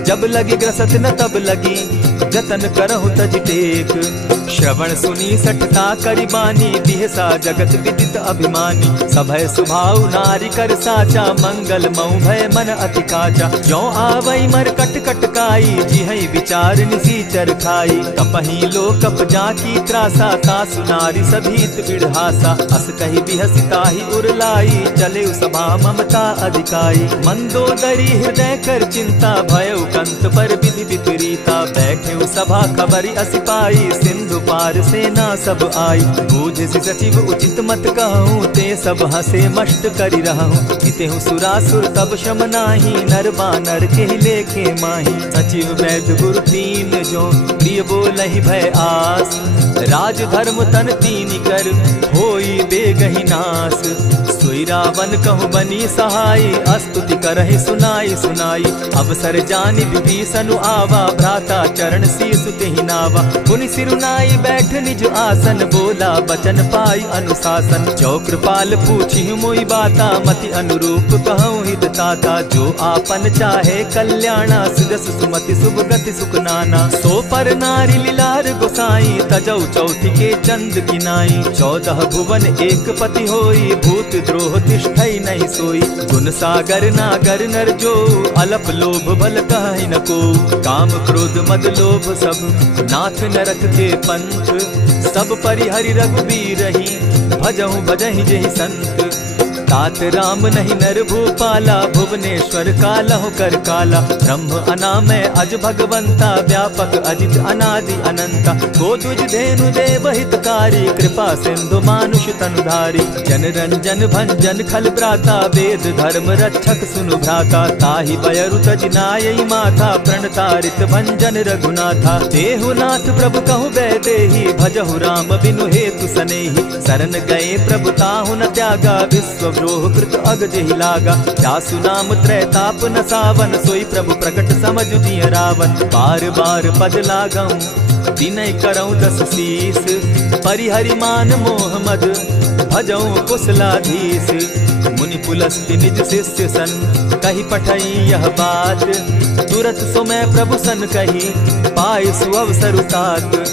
जब लगी ग्रसत न तब लगी, जतन करहु तज टेक। श्रवण सुनी सठता करि बानी, बिहसा जगत विदित अभिमानी। सभय सुभाव नारी कर साचा, मंगल मऊ भय मन अति काचा। जो आवई मर कट कट काई, जिहई विचार निसीचर खाई। तपहि लोकप जाकी त्रासा, तासु नारी सभीत बिढ़ासा। अस कहि बिहसिता ही उरलाई, चले सभा ममता अधिकाई। मंदोदरी हृदय कर चिंता, भयउ कंत पर विधि विपरीता। बैठे सभा खबरि असि पाई, सिंधु पार सेना सब आई। बूझि सचिव उचित मत कहूँ, ते सब हसे मष्ट करि रहूँ। जितेहु सुरासुर तब शम नाही, नर बानर के लेखे माही। सचिव वैद्य गुरु तीन जो, प्रिय बोलहि भय आस। राज धर्म तन तीन कर, होई बेगहि नास। सोई रावण कहु बनी सहाई, अस्तुति करहि सुनाई सुनाई। अवसर जानि विभीषण आवा, भ्राता चरण शीसु तेहि नावा। पुनि सिरुनाई बैठ निज आसन, बोला बचन पाई अनुशासन। जो कृपाल पूछि मोई बाता, मति अनुरूप कहूँ हित ताता। जो आपन चाहे कल्याणा, सुजस सुमति शुभ गति सुख नाना। सो पर नारी लीलार गोसाई, तजौ चौथि के चंद किनाई। 14 भुवन एक पति होई, भूत द्रोह तिष्ठई नहीं सोई। गुण सागर नागर नर जो, अलप लोभ भल कहहि न को। काम क्रोध मद लोभ सब, नाथ नरक के पंथ। सब परिहरि रघुबीरहि, भजहु भजहि जेहि संत। तात राम नहीं नर भूपाला, भुवनेश्वर कालहु कर काला। ब्रह्म अनामय अज भगवंता, व्यापक अजित अनादि अनंता। गो तुझ धेनु देव हितकारी, कृपा सिंधु मानुष तनुधारी। जन रंजन भंजन खल भ्राता, वेद धर्म रक्षक सुनु भ्राता। ताहि बयरु तज नायई माथा, प्रणतारित भंजन रघुनाथा। देहु नाथ प्रभु कहु बैदेहि, भजहु राम बिनु हेतु सनेहि। शरण गए प्रभु ताहु न त्यागा, विश्व द्रोह कृत अग जेहि लागा। जासु नाम त्रैताप न सावन, सोई प्रभु प्रकट समझ जिय रावण। बार बार पद लागऊं, विनय करऊं 10 शीस। परिहरि मान मोह मद, भजऊं कुशलाधीश। मुनि पुलस्त्य निज शिष्य सन, कहि पठई यह बात। तुरत सो मैं प्रभु सन कही, पाय सुअवसर तात।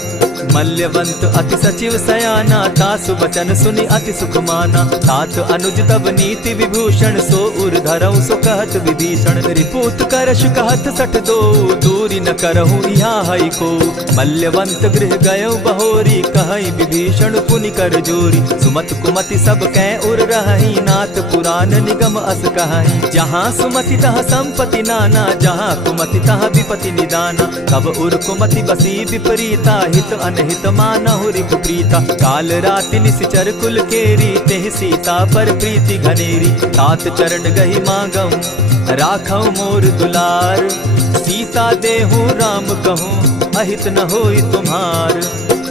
मल्यवंत अति सचिव सयाना, तासु बचन सुनि अति सुख माना। तात अनुज तब नीति विभूषण, सो उर धरऊं सो कहत विभीषण। रिपुत करश कहत सठ दो, दूरी न करहूँ यहाँ हई को। मल्यवंत गृह गयऊ बहोरी, कहई विभीषण पुनि कर जोरी। सुमत कुमति सब कै उर रहई, नाथ पुराण निगम अस कहई। जहाँ सुमति तहाँ संपत्ति नाना, जहाँ कुमति तहाँ विपति निदाना। तब उर कुमति बसी विपरीता, हित अनहित मानहु रिपु प्रीता। काल राति निशिचर कुल केरी, तेहि सीता पर प्रीति घनेरी। तात चरण गहि मांगऊं, राखऊं मोर दुलार। सीता देहु राम कहूँ, अहित न होई तुम्हार।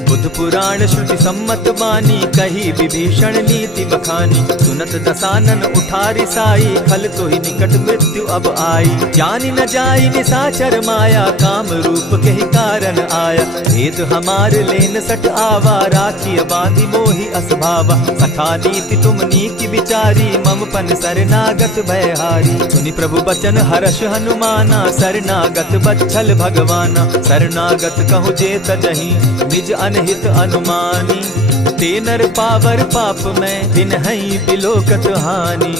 बुध पुराण श्रुति सम्मत बानी, कही विभीषण नीति बखानी। सुनत दसानन उठारी साई, खल तो ही निकट मृत्यु अब आई। जानी न जाई निशाचर माया, काम रूप के ही कारण आया। भेद हमार लेन सट आवा, राखी बांधी मोहि असभावा। सखा नीति तुम नीति विचारी, मम पन शरणागत भयहारी। सुनि प्रभु बचन हर्ष हनुमाना, शरणागत बच्छल भगवाना। शरणागत कहु जे तजहि, निज अनहित अनुमानी। ते नर पावर पाप में, बिनहि बिलोकत हानि।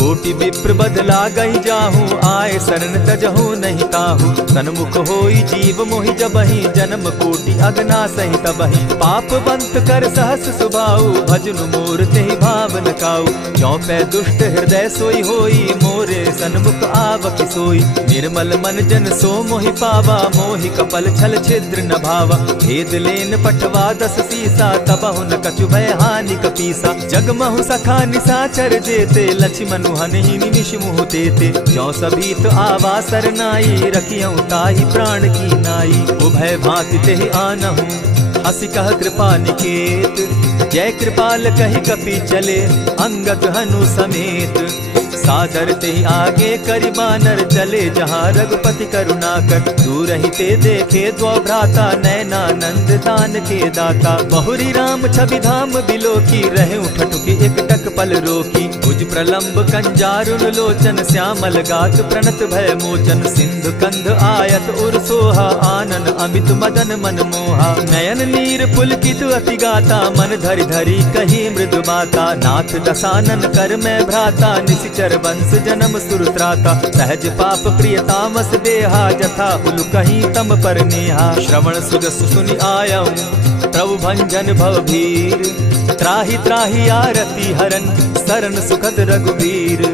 कोटि विप्र बदला गई जाहू, आए शरण तजहू नहीं ताहू। सन्मुख होई जीव मोहि जबहि, जन्म कोटि अगना सही तबहि। पाप बंत कर सहस सुभाऊ, भजनु मोर तेहि भाव न काऊ। चौपै दुष्ट हृदय सोई होई, मोरे सन्मुख आवक सोई। निर्मल मन जन सो मोहि पावा, मोहि कपल छल छिद्र न भावा। भेद लेन पठवा दस सीसा, तबहु न कछु भय हानि कपीसा। जगमहु सखा निसाचर जेते, लक्ष्मण हनहि निमिष मुह तेते। जो सभीत आवा सरनाई, रखियऊ ताहि प्राण की नाई। उभय भांति तेहि आनहु, हसी कह कृपा निकेत। जय कृपाल कहि कपि चले, अंगद हनु समेत। सादर ते आगे करि बानर, चले जहाँ रघुपति करुणा कर। दूर ही ते देखे द्वौ भ्राता, नैनानंद दान के दाता। बहुरी राम छवि धाम बिलोकी, रहे उठटुकी एक टक पल रोकी। भुज प्रलंब कंजारुन लोचन, श्यामल गात प्रणत भय मोचन। सिंधु कंध आयत उर सोहा, आनन अमित मदन मन मोहा। नयन नीर पुलकित अति गाता, मन धरि धरि कही मृदु बाता। नाथ दसानन कर मैं भ्राता, निशिचर वंश जन्म सुरत्राता। सहज पाप प्रियतामस देहा, जथा उलु कहीं तम पर नेहा। श्रवण सुजस सुनि आयऊ, प्रभु भंजन भवभीर। त्राहि त्राहि आरती हरन, सरन सुखद रघुवीर।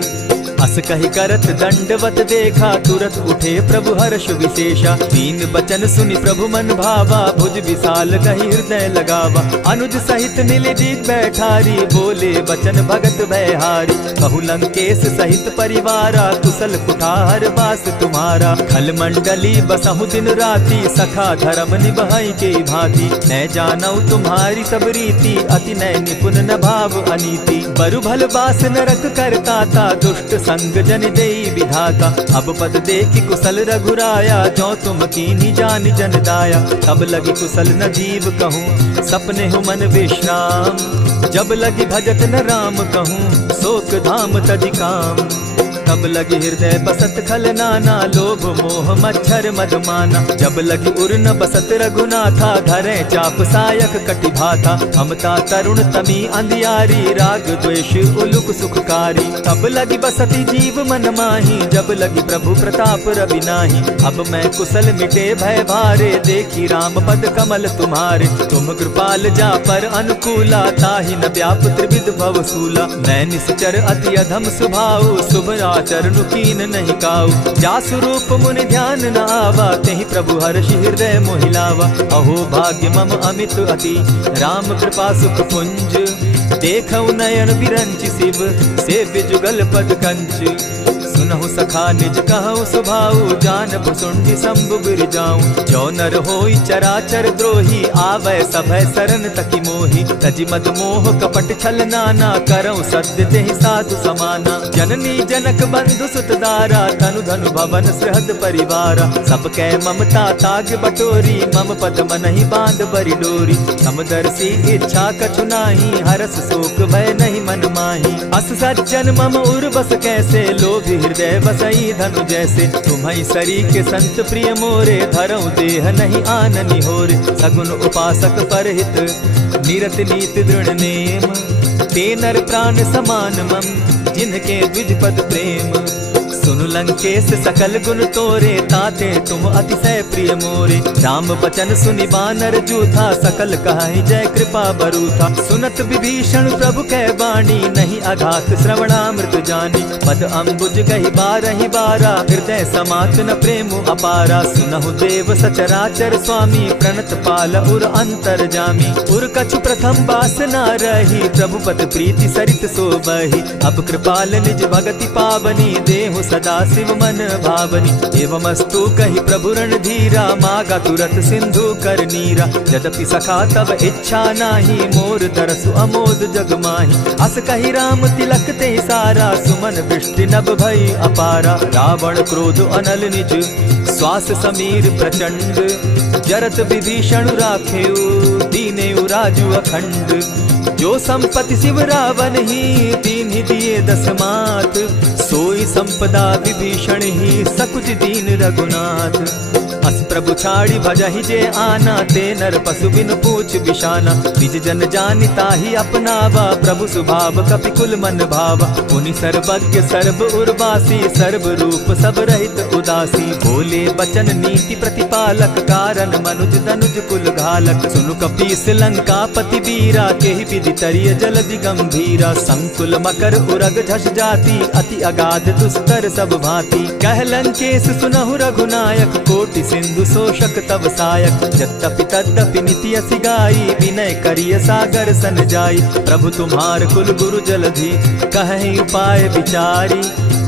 अस कहि करत दंडवत देखा, तुरत उठे प्रभु हर्ष विशेषा। तीन बचन सुनि प्रभु मन भावा, भुज विशाल कहि हृदय लगावा। अनुज सहित नीलजीत बैठारी, बोले बचन भगत भयहारी। कहु लंकेश सहित परिवारा, कुशल कुठार बास तुम्हारा। खल मंडली बसहु दिन राति, सखा धर्म निभाई के भांति। न जानऊ तुम्हारी सब रीति, अति नय निपुण न भाव अनीति। बरु भल बास नरक करताता, दुष्ट संग जन देई विधाता। अब पद देखि कुशल रघुराया, जो तुम कीन्ही जानि जन दाया। तब लगी कुशल न जीव कहूँ, सपने हु मन विश्राम। जब लगी भजत न राम कहूँ, शोक धाम तजि काम। तब लगी हृदय बसत खल नाना, लोभ मोह मच्छर मदमाना। जब लगी उर न बसत रघुनाथा, धरे चाप सायक कटि भाता। ममता तरुण तमी अंधियारी, राग द्वेष उलुक सुखकारी। तब लगी बसती जीव मन माही, जब लगी प्रभु प्रताप रवि नाही। अब मैं कुशल मिटे भय भारे, देखी राम पद कमल तुम्हारे। तुम कृपाल जा पर अनुकूला, ताहि न व्याप त्रिविध भवसूला। मैं निश्चर अति अधम स्वभाव, शुभ चरणु कीन नहीं काऊ। जासु रूप मुनि ध्यान न आवा, तेहि प्रभु हर्षि हृदय मोहिलावा। अहो भाग्य मम अमित अति, राम कृपा सुख पुंज। देखऊ नयन बिरंचि शिव, सेव्य जुगल पद कंच। सुनहु सखा निज कहु सुभाऊ, जान भुसुंडि शंभु गिर जाऊं। जो नर होई चराचर द्रोही, आवै सभय सरन तकी मोही। तजि मद मोह कपट छल नाना, करऊं सत्य तेहि साधु समाना। जननी जनक बंधु सुत दारा, तनु धनु भवन सृहद परिवारा। सब कै ममता ताग बटोरी, मम पद मनहि बांध बरि डोरी। समदर्शी इच्छा कछु नाही, हरस शोक भय नहीं मन माही। अस सज्जन मम उर बस कैसे, लोभी हृदय बसई धनु जैसे। तुम्हि सरी के संत प्रिय मोरे, धरऊं देह नहीं आननि होरे। सगुन उपासक परहित, निरत नीति दृढ़ नेम। ते नर प्राण समान मम, जिनके द्विज पद प्रेम। सुनु लंकेश सकल गुण तोरे, ताते तुम अतिशय प्रिय मोरे। राम बचन सुनि बानर जूथा, सकल कहाहि जय कृपा बरूथा। सुनत विभीषण प्रभु कै बाणी, नहीं अघात श्रवणामृत जानी। पद अम्बुज गहि बारहि बारा, हृदय समात न प्रेम अपारा। सुनहु देव सचराचर स्वामी, प्रणत पाल उर अंतर जामी। उर कछु प्रथम बास न रही, प्रभु पद प्रीति सरित सोबहि। अब कृपाल निज भगति पावनी, देहु सदा शिव मन भावनी। एवमस्तु कहि प्रभु रणधीरा, मागा तुरत सिंधु कर नीरा। यद्यपि सखा तब इच्छा नाही, मोर तरसु अमोद जग माही। अस कहि राम तिलक ते सारा, सुमन वृष्टि नभ भई अपारा। रावण क्रोध अनल निज, श्वास समीर प्रचंड। जरत विभीषण राखेउ, दीनेउ राजु अखंड। जो संपत्ति शिव रावण ही, दीन्हि दिए दस मात। सोई संपदा विभीषण ही, सकुच दीन रघुनाथ। अस प्रभु छाड़ी भजहि जे आना, ते नर पशु बिन पूछ बिशाना। निज जन जानिता ही अपनावा, प्रभु स्वभाव कपि कुल मन भावा। पुनि सर्वज्ञ सर्व उर्वासी, सर्व रूप सब रहित उदासी। बोले बचन नीति प्रतिपालक, कारण मनुज धनुज कुल घालक। सुनु कपीस लंकापति वीरा, केहि विधि तरिय जलधि गंभीरा। संकुल मकर उरग झष जाति, अति अगाध दुस्तर सब भांति। कह लंकेश सुनहु रघुनायक, कोटि सिंधु शोषक तव सायक। यद्यपि तद्यपि निति असि गाई, विनय करिय सागर सन जाई। प्रभु तुम्हार कुल गुरु जलधि, कहि उपाय विचारी।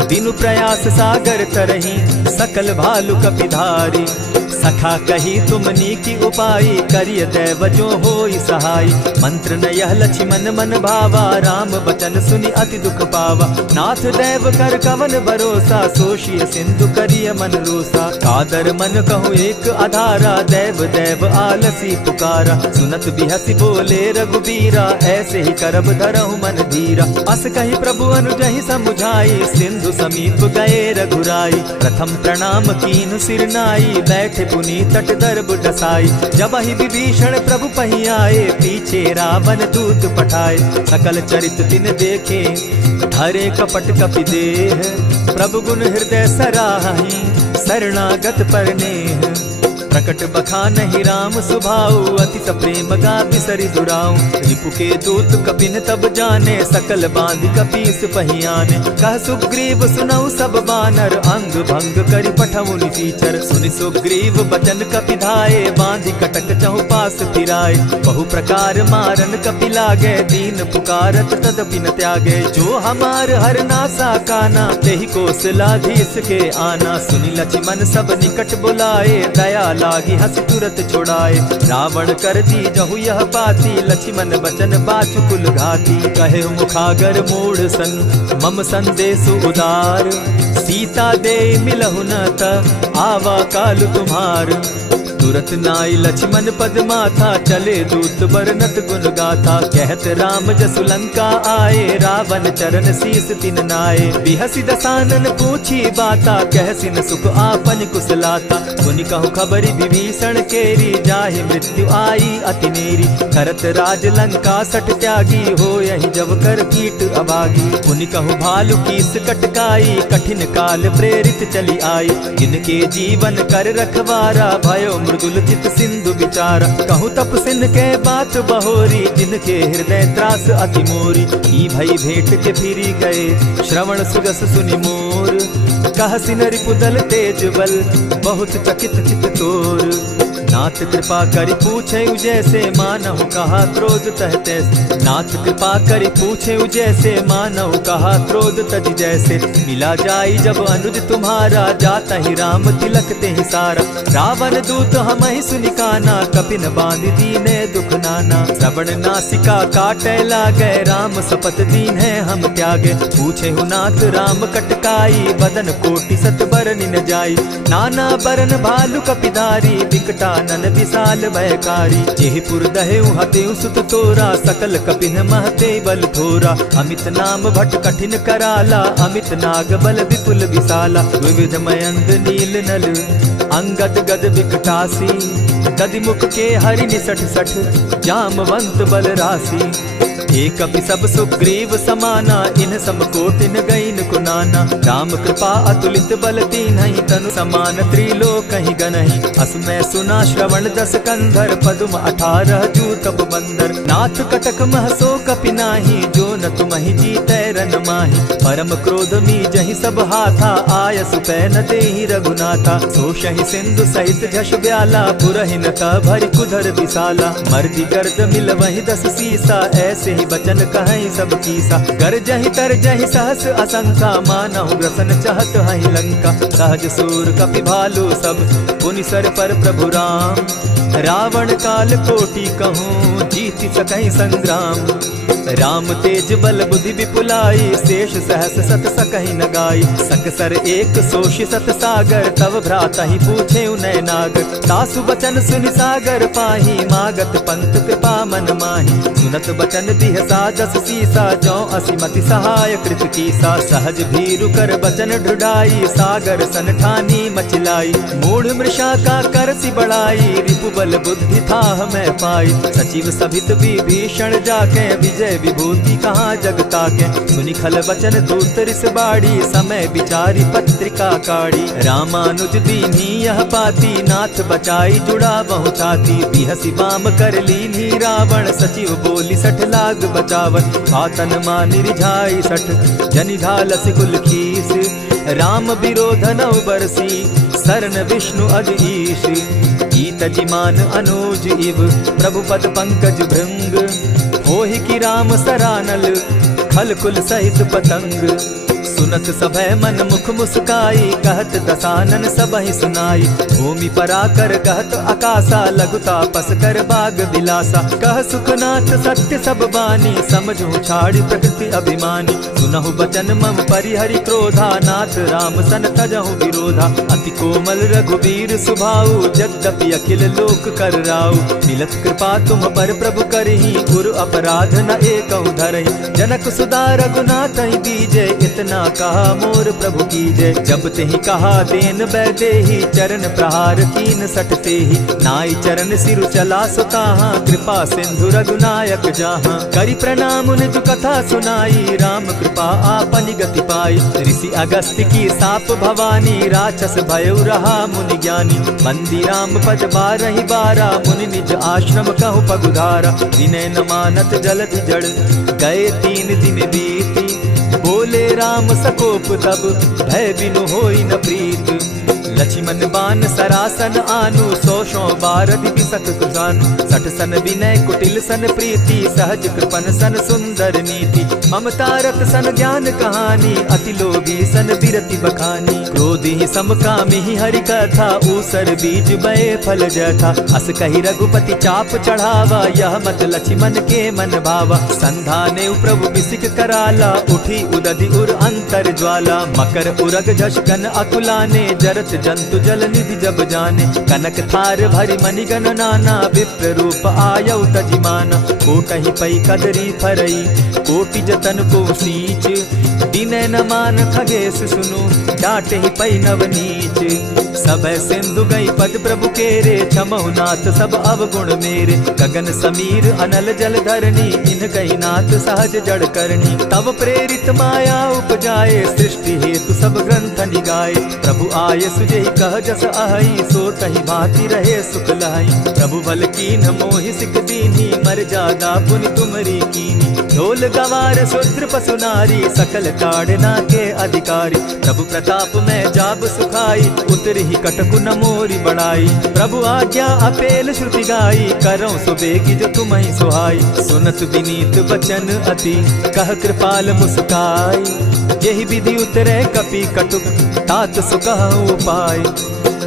दिनु प्रयास सागर तरही, सकल भालु कपिधारी। सखा कही तुमनी की उपाई, करिय दैव जो होई सहाय। मंत्र न यह लक्ष्मण मन भावा, राम बचन सुनि अति दुख पावा। नाथ दैव कर कवन भरोसा, सोषिय सिंधु करिय मन रोसा। कादर मन कहूँ एक आधारा, दैव दैव आलसी पुकारा। सुनत बिहसी बोले रघुबीरा, ऐसे ही करब धरहु मन धीरा। अस कही प्रभु अनुजहि समुझाई, सिंधु समीप गए रघुराई। प्रथम प्रणाम कीन सिर नाई, बैठे पुनि तट दर्ब डसाई। जब ही विभीषण प्रभु पही आए, पीछे रावण दूत पठाए। सकल चरित तिन देखे, धरे कपट कपि देह। प्रभु गुण हृदय सराहि, शरणागत परनेह। प्रकट बखानहि राम सुभाऊ, अति सप्रेम गा बिसरि दुराऊ। रिपु के दूत कपिन तब जाने, सकल बांधि कपीस पहियाने। कह सुग्रीव सुनऊ सब बानर, अंग भंग करि पठऊ निसीचर। सुनि सुग्रीव बचन कपि धाये, बांधि कटक चहु पास फिराए। बहु प्रकार मारन कपि लागे, दीन पुकारत तदपि न त्यागे। जो हमार हर नासा काना, तेहि कौशलाधीश के आना। सुनि लक्ष्मण सब निकट बुलाए, दया लागी हंस तुरत छुड़ाए। रावण कर दी जहु यह पाती, लक्ष्मण बचन बाचु कुल घाती। कहे मुखागर मूढ़ सन, मम संदेश उदार। सीता दे मिलहु न त, आवा काल तुम्हार। तुरत नाई लक्ष्मण पद माथा, चले दूत बरनत गुण गाथा। कहत राम जसु लंका आए, रावण चरण शीस तिन नाए। बिहसी दसानन पूछी बाता, कहसिन सुख आपन कुशलाता। सुनि कहु खबरी विभीषण केरी, जाहि मृत्यु आई अति नेरी। करत राज लंका सठ त्यागी, हो यही जब कर कीट अभागी। पुनि कहु भालु कीस कटकाई, कठिन काल प्रेरित चली आई। जिनके जीवन कर रखवारा, भयो मृदुल चित सिंधु विचारा। कहूँ तप सिन के बात बहोरी, जिनके हृदय त्रास अति मोरी। ई भई भेंट के फिरी गए, श्रवण सुगस सुनि मोर। कहसिन रिपुदल तेज बल, बहुत चकित चित तोर। नाथ कृपा करि पूछे जैसे, मानहु कहा क्रोध तह तैसे। नाथ कृपा करि पूछे जैसे, मानहु कहा क्रोध तज जैसे। मिला जाई जब अनुज तुम्हारा, जाता ही राम तिलक ते ही सारा। रावण दूत हम ही सुनि काना, कपिन बांध दीने दुख नाना। श्रवण नासिका काटे लागे, राम सपत दीन है हम त्यागे। पूछे हु नाथ राम कटकाई, बदन कोटि सत बरनि न जाई। नाना बरन भालु कपिधारी, विकटा नन विशाल भयकारी। जेहिपुर दहेउ हतेउ सुत तोरा, सकल कपिन महते बल थोरा। अमित नाम भट कठिन कराला, अमित नाग बल विपुल विशाला। विविध मयंद नील नल, अंगद गद विकटासी। गदिमुख के हरि निसठ सठ, जामवंत बल राशि। एक कपि सब सुग्रीव समाना, इन सम कोटिन गईन कुनाना। राम कृपा अतुलित बल दीन्हि, तनु समान त्रिलोक ही गनहि। अस मैं सुना श्रवण दस कंधर, पदुम 18 जूतब बंदर। नाथ कटक महसो कपि नाही, जो न तुमहि जीतै रन माहि। परम क्रोध मी जहि सब हाथा, आय सुपै न देहि रघुनाथा। सोषहि सिंधु सहित झष ब्याला, पुरहि न त भरि कुधर विशाला। मर्दि गर्द मिल वहि 10 सीसा, ऐसे ही बचन कहीं सब कीसा। गरजहि तरजहि सहस असंख्या, मानहु ग्रसन चाहत हहि लंका। सहज सूर कपि भालु सब, पुनि सर पर प्रभु राम। रावण काल कोटि कहूँ, जीति सकहि संग्राम। राम तेज बल बुद्धि विपुलाई, शेष सहस सत सकहि न गाई। सकसर एक सोषि सत सागर, तव भ्राता ही पूछे उनय नागर। तासु बचन सुनि सागर पाही, मागत पंथ कृपा मन माही। सुनत बचन बिहसा जस सीसा, जो असीमति सहाय कृत कीसा। सहज भीरु कर बचन ढुढ़ाई, सागर सन ठानी मचिलाई। मूढ़ मृषा का कर सी बढ़ाई, रिपु बल बुद्धि था मैं पाई। सचिव सभित विभीषण जाके, विजय विभूति कहाँ जगता के। सुनि खल बचन दूत रिस बाड़ी, समय विचारी पत्रिका काढ़ी। रामानुज दीन्ही यह पाती, नाथ बचाई जुड़ा बहु छाती। बिहसी बाम कर लीन्ही रावण, सचिव बोली सठ लाग बचावन। आतन मानि रिझाई सठ, जनि झालसि कुल खीस। राम विरोध नव बरसी, शरण विष्णु अज ईश। ईत जिमान अनुज इव, प्रभु पद पंकज भृंग। होहि की राम सरानल, खल कुल सहित पतंग। सुनत सभय मन मुख मुस्काई, कहत दसानन सबहि सुनाई। भूमि पराकर कहत आकाशा, लघु तापस कर बाग बिलासा। कह सुखनाथ सत्य सब बानी, समझू छाड़ी प्रकृति अभिमानी। सुनहु बचन मम परिहरि क्रोधा, नाथ राम सन तजहु विरोधा। अति कोमल रघुबीर सुभाऊ, जगदपि अखिल लोक कर राऊ। मिलत कृपा तुम पर प्रभु करही, गुरु अपराध न एकहु धरहि। जनक सुदा रघुनाथ ही दीजे, इतना कहा मोर प्रभु कीजे। जब तेहि कहा देन बैदेही, चरण प्रहार कीन सटते ही। नाई चरण सिरु चला सुताहा, कृपा सिंधु रघुनायक जाहा। करि प्रणाम निज कथा सुनाई, राम कृपा आपनि गति पाई। ऋषि अगस्त्य की साप भवानी, राक्षस भयउ रहा मुनि ज्ञानी। बंदी राम पद बारहि बारा, मुनि निज आश्रम कहु पगुधारा। विनय न मानत जलधि जड़, गए 3 दिन बीती। बोले राम सकोप तब, भय बिनु होई न प्रीत। लक्ष्मण बान सरासन आनु, 100 बारधि बिसक सुजानु। 60 सन विनय कुटिल सन प्रीति, सहज कृपन सन सुंदर नीति। ममता रत सन ज्ञान कहानी, अति लोभी सन बिरति बखानी। क्रोधी समकामी हरि कथा, ऊसर बीज बये फल जथा। अस कहि रघुपति चाप चढ़ावा, यह मत लक्ष्मण के मन भावा। संधाने प्रभु बिसिक कराला, उठी उदधि उर अंतर ज्वाला। मकर उरग झषकन अकुलाने, जरत जंतु जल निधि जब जाने। कनक थार भरि मणिगण नाना, विप्र रूप आयौ तजिमाना। कोटहि पै कदरी फरई, कोटि जतन को सींच। दिनै न मान खगेश सुनु, डांटहि पै नव नीच। सब सिंधु गई पद प्रभु केरे, क्षमहु नाथ सब अवगुण मेरे। गगन समीर अनल जल धरनी, इन गई नाथ सहज जड़ करनी। तब प्रेरित माया उपजाए, सृष्टि हेतु सब ग्रंथ निगाए। प्रभु आय सुजेहि कह जस अहई, सो तहि भांति रहे सुख लहई। प्रभु बल कीन मोहि सिख दीनी, मर जादा पुनि तुमरी कीनी। ढोल गवार शूद्र पशु नारी, सकल ताड़ना के अधिकारी। प्रभु प्रताप में जाब सुखाई, उतरि कटकु न मोरी बड़ाई। प्रभु आज्ञा अपेल श्रुति गाई, करौ सुबेगी जो तुम्हि सुहाई। सुनत विनीत बचन अति, कह कृपाल मुस्काई। जेहि विधि उतरे कपि कटुक, तात सुकहु उपाय।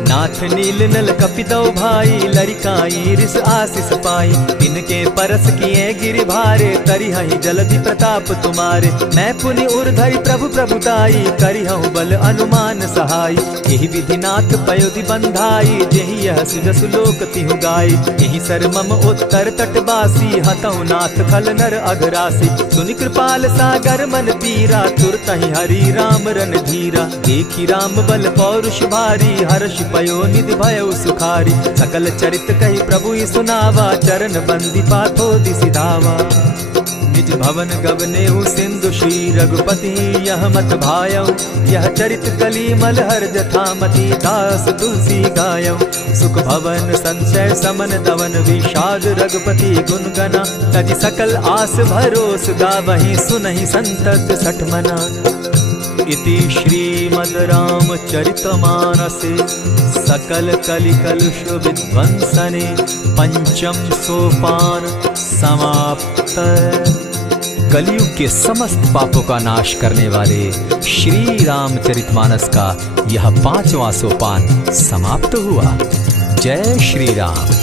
नाथ नील नल कपितौ भाई, लरिकाई रिस आशीष पाई। तिनके परस किए गिरि भारे, तरिहहि जलधि प्रताप तुम्हारे। मैं पुनि उर्धरि प्रभु प्रभुताई, करिहउ बल अनुमान सहाय। एहि विधि नाथ पयोधि बंधाई, जेहि यह सुजसु लोक तिहु गाई। एहि सर मम उत्तर तटवासी, हतौ नाथ खल नर अघरासी। सुनि कृपाल सागर मन पीरा, तुरतहि हरि राम रन धीरा। देखी राम बल पौरुष भारी, हर्ष पयो निधि भयउ सुखारी। सकल चरित कहि प्रभु ही सुनावा, चरण बंदी पाथो दिसि धावा। निज भवन गवनेहु सिंधु श्री रघुपति, यह मत भायौ। यह चरित कली मलहर जथामति, दास तुलसी गायौ। सुख भवन संशय समन दवन, विषाद रघुपति गुण गना। तजि सकल आस भरोस, गावहि सुनहि संतत सठ मना। इति श्रीमद् रामचरितमानसे, सकल कलि कलुष विध्वंसने। पंचम सोपान समाप्त। कलयुग के समस्त पापों का नाश करने वाले श्री रामचरितमानस का यह 5वां सोपान समाप्त हुआ। जय श्री राम।